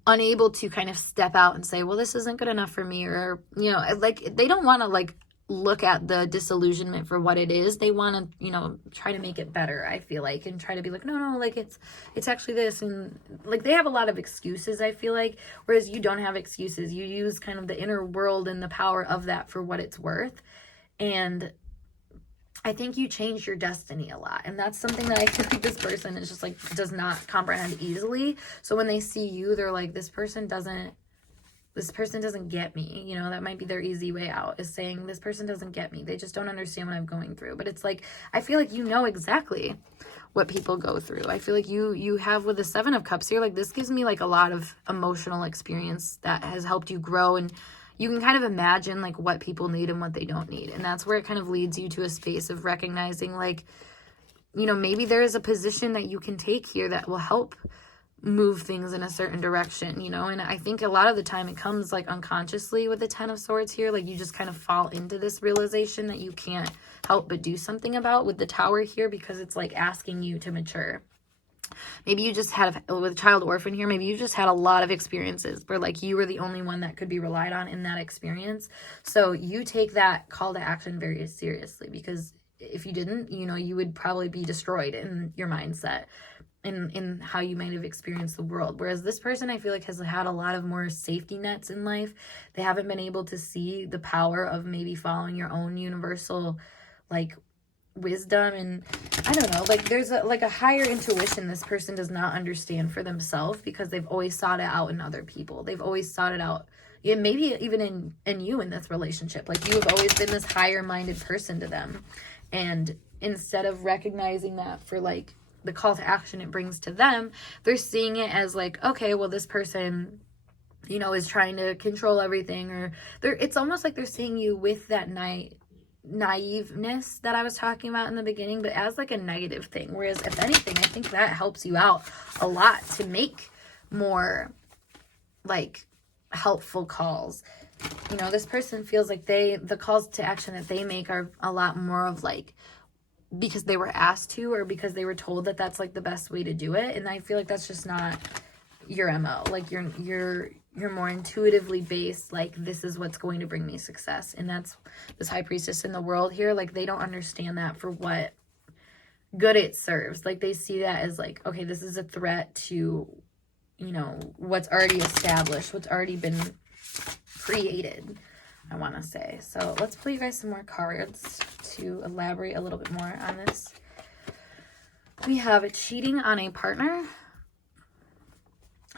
unable to kind of step out and say, well, this isn't good enough for me, or, you know, like they don't want to like look at the disillusionment for what it is. They want to, you know, try to make it better, I feel like, and try to be like, no, like it's actually this. And like they have a lot of excuses, I feel like, whereas you don't have excuses. You use kind of the inner world and the power of that for what it's worth. And I think you changed your destiny a lot. And that's something that I feel like this person is just like, does not comprehend easily. So when they see you, they're like, this person doesn't get me. You know, that might be their easy way out, is saying this person doesn't get me. They just don't understand what I'm going through. But it's like, I feel like you know exactly what people go through. I feel like you have, with the Seven of Cups here, like this gives me like a lot of emotional experience that has helped you grow, and you can kind of imagine like what people need and what they don't need. And that's where it kind of leads you to a space of recognizing, like, you know, maybe there is a position that you can take here that will help move things in a certain direction, you know. And I think a lot of the time it comes like unconsciously with the Ten of Swords here. Like you just kind of fall into this realization that you can't help but do something about with the Tower here, because it's like asking you to mature. Maybe you just had, with child orphan here, maybe you just had a lot of experiences where like you were the only one that could be relied on in that experience. So you take that call to action very seriously, because if you didn't, you know, you would probably be destroyed in your mindset, in how you might have experienced the world. Whereas this person, I feel like, has had a lot of more safety nets in life. They haven't been able to see the power of maybe following your own universal like wisdom. And I don't know, like there's a higher intuition this person does not understand for themselves, because they've always sought it out in other people. They've always sought it out, and maybe even in you in this relationship. Like you have always been this higher minded person to them, and instead of recognizing that for like the call to action it brings to them, they're seeing it as like, okay, well, this person, you know, is trying to control everything, or it's almost like they're seeing you with that naiveness that I was talking about in the beginning, but as like a negative thing. Whereas if anything, I think that helps you out a lot to make more like helpful calls. You know, this person feels like the calls to action that they make are a lot more of like because they were asked to, or because they were told that that's like the best way to do it. And I feel like that's just not your MO. Like you're more intuitively based, like this is what's going to bring me success. And that's this High Priestess in the world here. Like they don't understand that for what good it serves. Like they see that as like, okay, this is a threat to, you know, what's already established, what's already been created, I want to say. So let's pull you guys some more cards to elaborate a little bit more on this. We have cheating on a partner.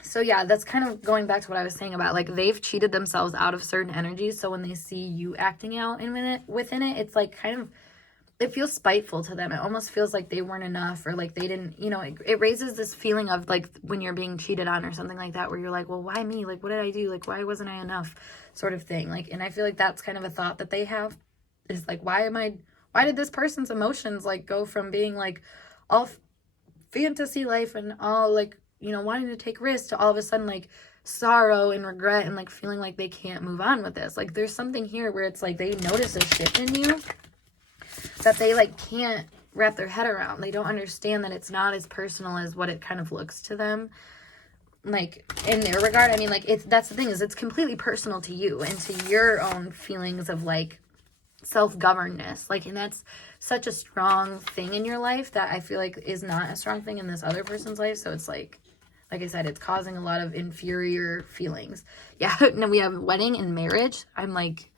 So yeah, that's kind of going back to what I was saying about like they've cheated themselves out of certain energies. So when they see you acting out within it, it's like kind of, it feels spiteful to them. It almost feels like they weren't enough, or like they didn't, you know, it raises this feeling of like when you're being cheated on or something like that, where you're like, well, why me? Like, what did I do? Like, why wasn't I enough, sort of thing. Like, and I feel like that's kind of a thought that they have, is like, why did this person's emotions like go from being like all fantasy life and all like, you know, wanting to take risks to all of a sudden like sorrow and regret and like feeling like they can't move on with this. Like there's something here where it's like they notice a shift in you that they like can't wrap their head around. They don't understand that it's not as personal as what it kind of looks to them. Like in their regard, I mean, like that's the thing, is it's completely personal to you and to your own feelings of like self-governedness. Like, and that's such a strong thing in your life that I feel like is not a strong thing in this other person's life. So it's like I said, it's causing a lot of inferior feelings. Yeah. And we have wedding and marriage. I'm like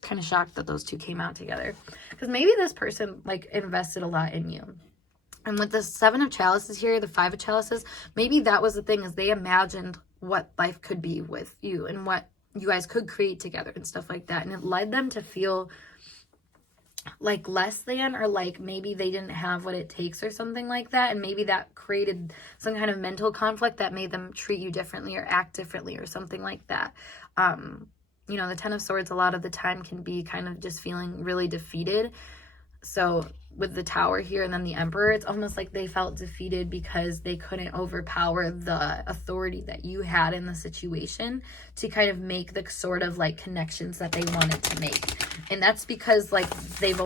kind of shocked that those two came out together, because maybe this person like invested a lot in you. And with the Seven of Chalices here, the Five of Chalices, maybe that was the thing, is they imagined what life could be with you and what you guys could create together and stuff like that. And it led them to feel like less than, or like maybe they didn't have what it takes or something like that. And maybe that created some kind of mental conflict that made them treat you differently or act differently or something like that. You know, the Ten of Swords a lot of the time can be kind of just feeling really defeated. So with the Tower here and then the Emperor, it's almost like they felt defeated because they couldn't overpower the authority that you had in the situation to kind of make the sort of like connections that they wanted to make. And that's because like they're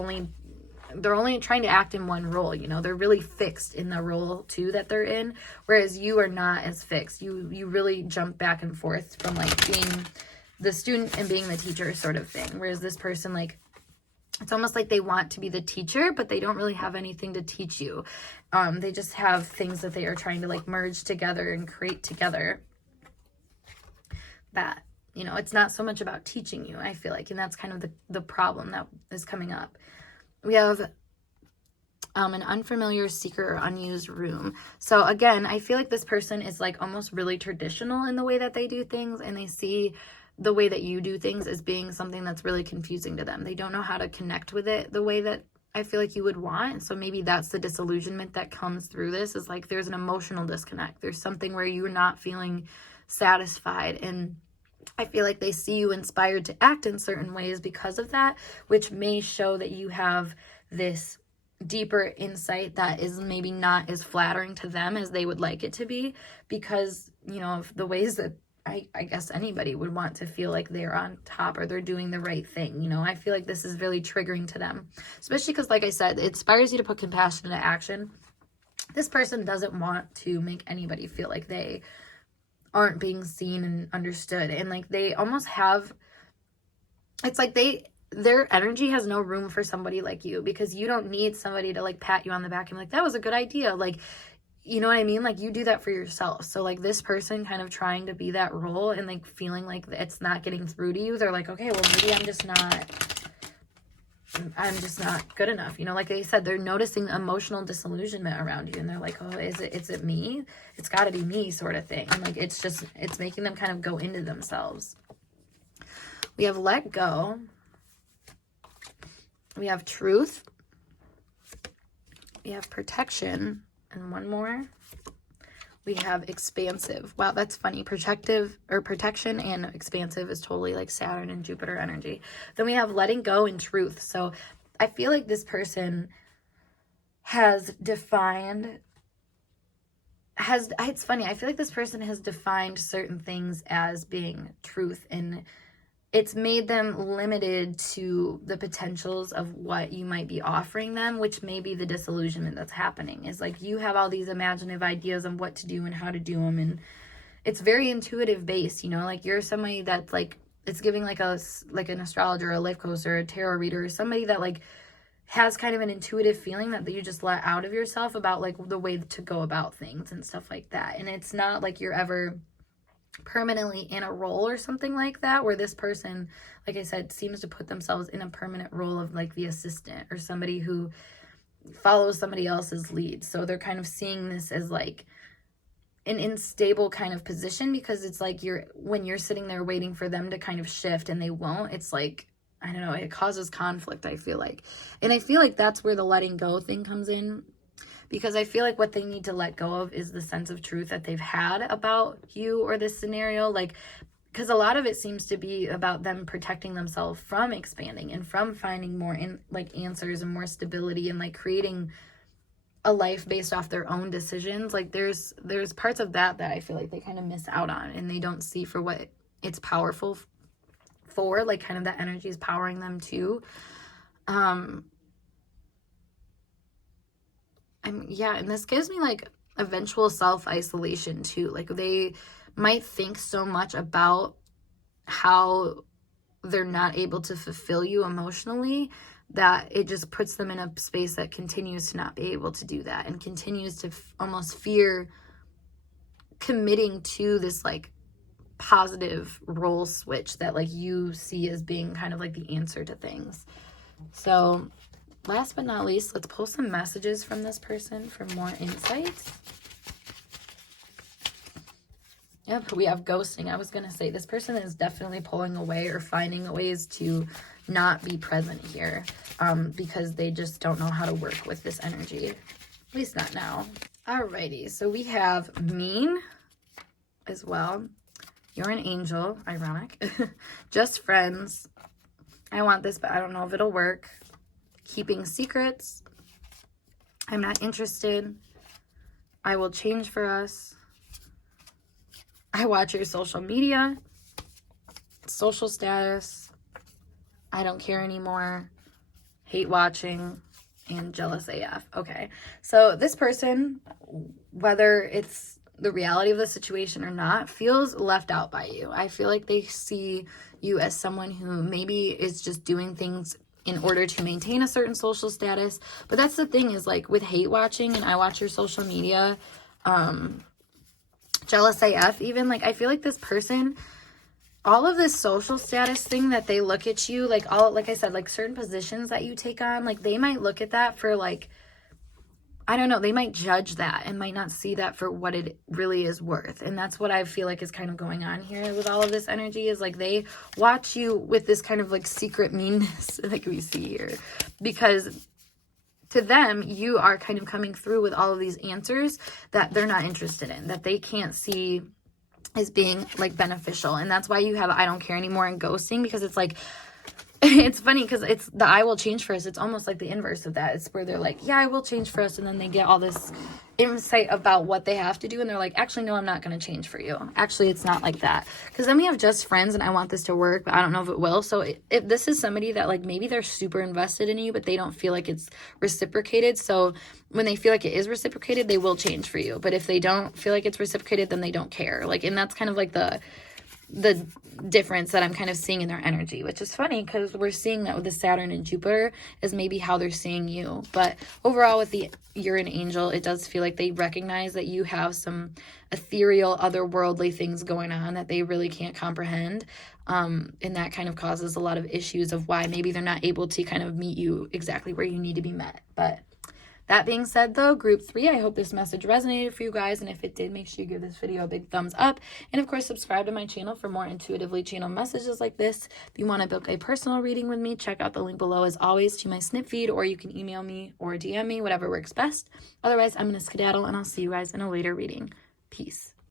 only trying to act in one role, you know. They're really fixed in the role too that they're in, whereas you are not as fixed. You really jump back and forth from like being the student and being the teacher sort of thing. Whereas this person, like, it's almost like they want to be the teacher, but they don't really have anything to teach you. They just have things that they are trying to like merge together and create together. That, you know, it's not so much about teaching you, I feel like, and that's kind of the problem that is coming up. We have An unfamiliar, secret, or unused room. So again, I feel like this person is like almost really traditional in the way that they do things, and they see the way that you do things as being something that's really confusing to them. They don't know how to connect with it the way that I feel like you would want. And so maybe that's the disillusionment that comes through this, is like there's an emotional disconnect. There's something where you're not feeling satisfied, and I feel like they see you inspired to act in certain ways because of that, which may show that you have this deeper insight that is maybe not as flattering to them as they would like it to be, because, you know, of the ways that I guess anybody would want to feel like they're on top or they're doing the right thing. You know, I feel like this is really triggering to them, especially because, like I said, it inspires you to put compassion into action. This person doesn't want to make anybody feel like they aren't being seen and understood. And like they almost have, it's like their energy has no room for somebody like you, because you don't need somebody to like pat you on the back and be like, that was a good idea. Like, you know what I mean? Like you do that for yourself. So like this person kind of trying to be that role and like feeling like it's not getting through to you. They're like, okay, well maybe I'm just not good enough. You know, like I said, they're noticing emotional disillusionment around you, and they're like, oh, is it me? It's got to be me, sort of thing. And like it's making them kind of go into themselves. We have let go. We have truth. We have protection. And one more. We have expansive. Wow, that's funny. Protective or protection and expansive is totally like Saturn and Jupiter energy. Then we have letting go and truth. So I feel like this person it's funny. I feel like this person has defined certain things as being truth, and it's made them limited to the potentials of what you might be offering them, which may be the disillusionment that's happening. Is like you have all these imaginative ideas on what to do and how to do them, and it's very intuitive based, you know, like you're somebody that's like, it's giving like an astrologer, a life coach, or a tarot reader, or somebody that like has kind of an intuitive feeling that you just let out of yourself about like the way to go about things and stuff like that. And it's not like you're ever permanently in a role or something like that, where this person, like I said, seems to put themselves in a permanent role of like the assistant or somebody who follows somebody else's lead. So they're kind of seeing this as like an unstable kind of position, because it's like when you're sitting there waiting for them to kind of shift and they won't, it's like, I don't know, it causes conflict, I feel like. And I feel like that's where the letting go thing comes in, because I feel like what they need to let go of is the sense of truth that they've had about you or this scenario. Like, because a lot of it seems to be about them protecting themselves from expanding and from finding more answers and more stability and like creating a life based off their own decisions. Like there's parts of that I feel like they kind of miss out on, and they don't see for what it's powerful for, like kind of that energy is powering them too. And this gives me like eventual self-isolation too. Like they might think so much about how they're not able to fulfill you emotionally that it just puts them in a space that continues to not be able to do that, and continues to almost fear committing to this like positive role switch that like you see as being kind of like the answer to things. So last but not least, let's pull some messages from this person for more insights. Yep, we have ghosting. I was going to say this person is definitely pulling away or finding ways to not be present here, because they just don't know how to work with this energy. At least not now. Alrighty, so we have mean as well. You're an angel, ironic. Just friends. I want this, but I don't know if it'll work. Keeping secrets. I'm not interested. I will change for us. I watch your social media. Social status. I don't care anymore. Hate watching. And jealous AF. Okay. So this person, whether it's the reality of the situation or not, feels left out by you. I feel like they see you as someone who maybe is just doing things in order to maintain a certain social status. But that's the thing, is like with hate watching and I watch your social media, jealous AF even, like I feel like this person, all of this social status thing that they look at you, like I said, like certain positions that you take on, like they might look at that for like I don't know, they might judge that and might not see that for what it really is worth. And that's what I feel like is kind of going on here with all of this energy, is like they watch you with this kind of like secret meanness like we see here, because to them, you are kind of coming through with all of these answers that they're not interested in, that they can't see as being like beneficial. And that's why you have I don't care anymore and ghosting, because it's like, it's funny because it's the I will change for us. It's almost like the inverse of that. It's where they're like, yeah, I will change for us. And then they get all this insight about what they have to do. And they're like, actually, no, I'm not going to change for you. Actually, it's not like that. Because then we have just friends and I want this to work, but I don't know if it will. So if this is somebody that like maybe they're super invested in you, but they don't feel like it's reciprocated. So when they feel like it is reciprocated, they will change for you. But if they don't feel like it's reciprocated, then they don't care. Like, and that's kind of like the difference that I'm kind of seeing in their energy, which is funny because we're seeing that with the Saturn and Jupiter is maybe how they're seeing you. But overall with the Urine angel, it does feel like they recognize that you have some ethereal, otherworldly things going on that they really can't comprehend. And that kind of causes a lot of issues of why maybe they're not able to kind of meet you exactly where you need to be met. But that being said, though, group 3, I hope this message resonated for you guys. And if it did, make sure you give this video a big thumbs up. And of course, subscribe to my channel for more intuitively channeled messages like this. If you want to book a personal reading with me, check out the link below as always to my snip feed, or you can email me or DM me, whatever works best. Otherwise, I'm going to skedaddle and I'll see you guys in a later reading. Peace.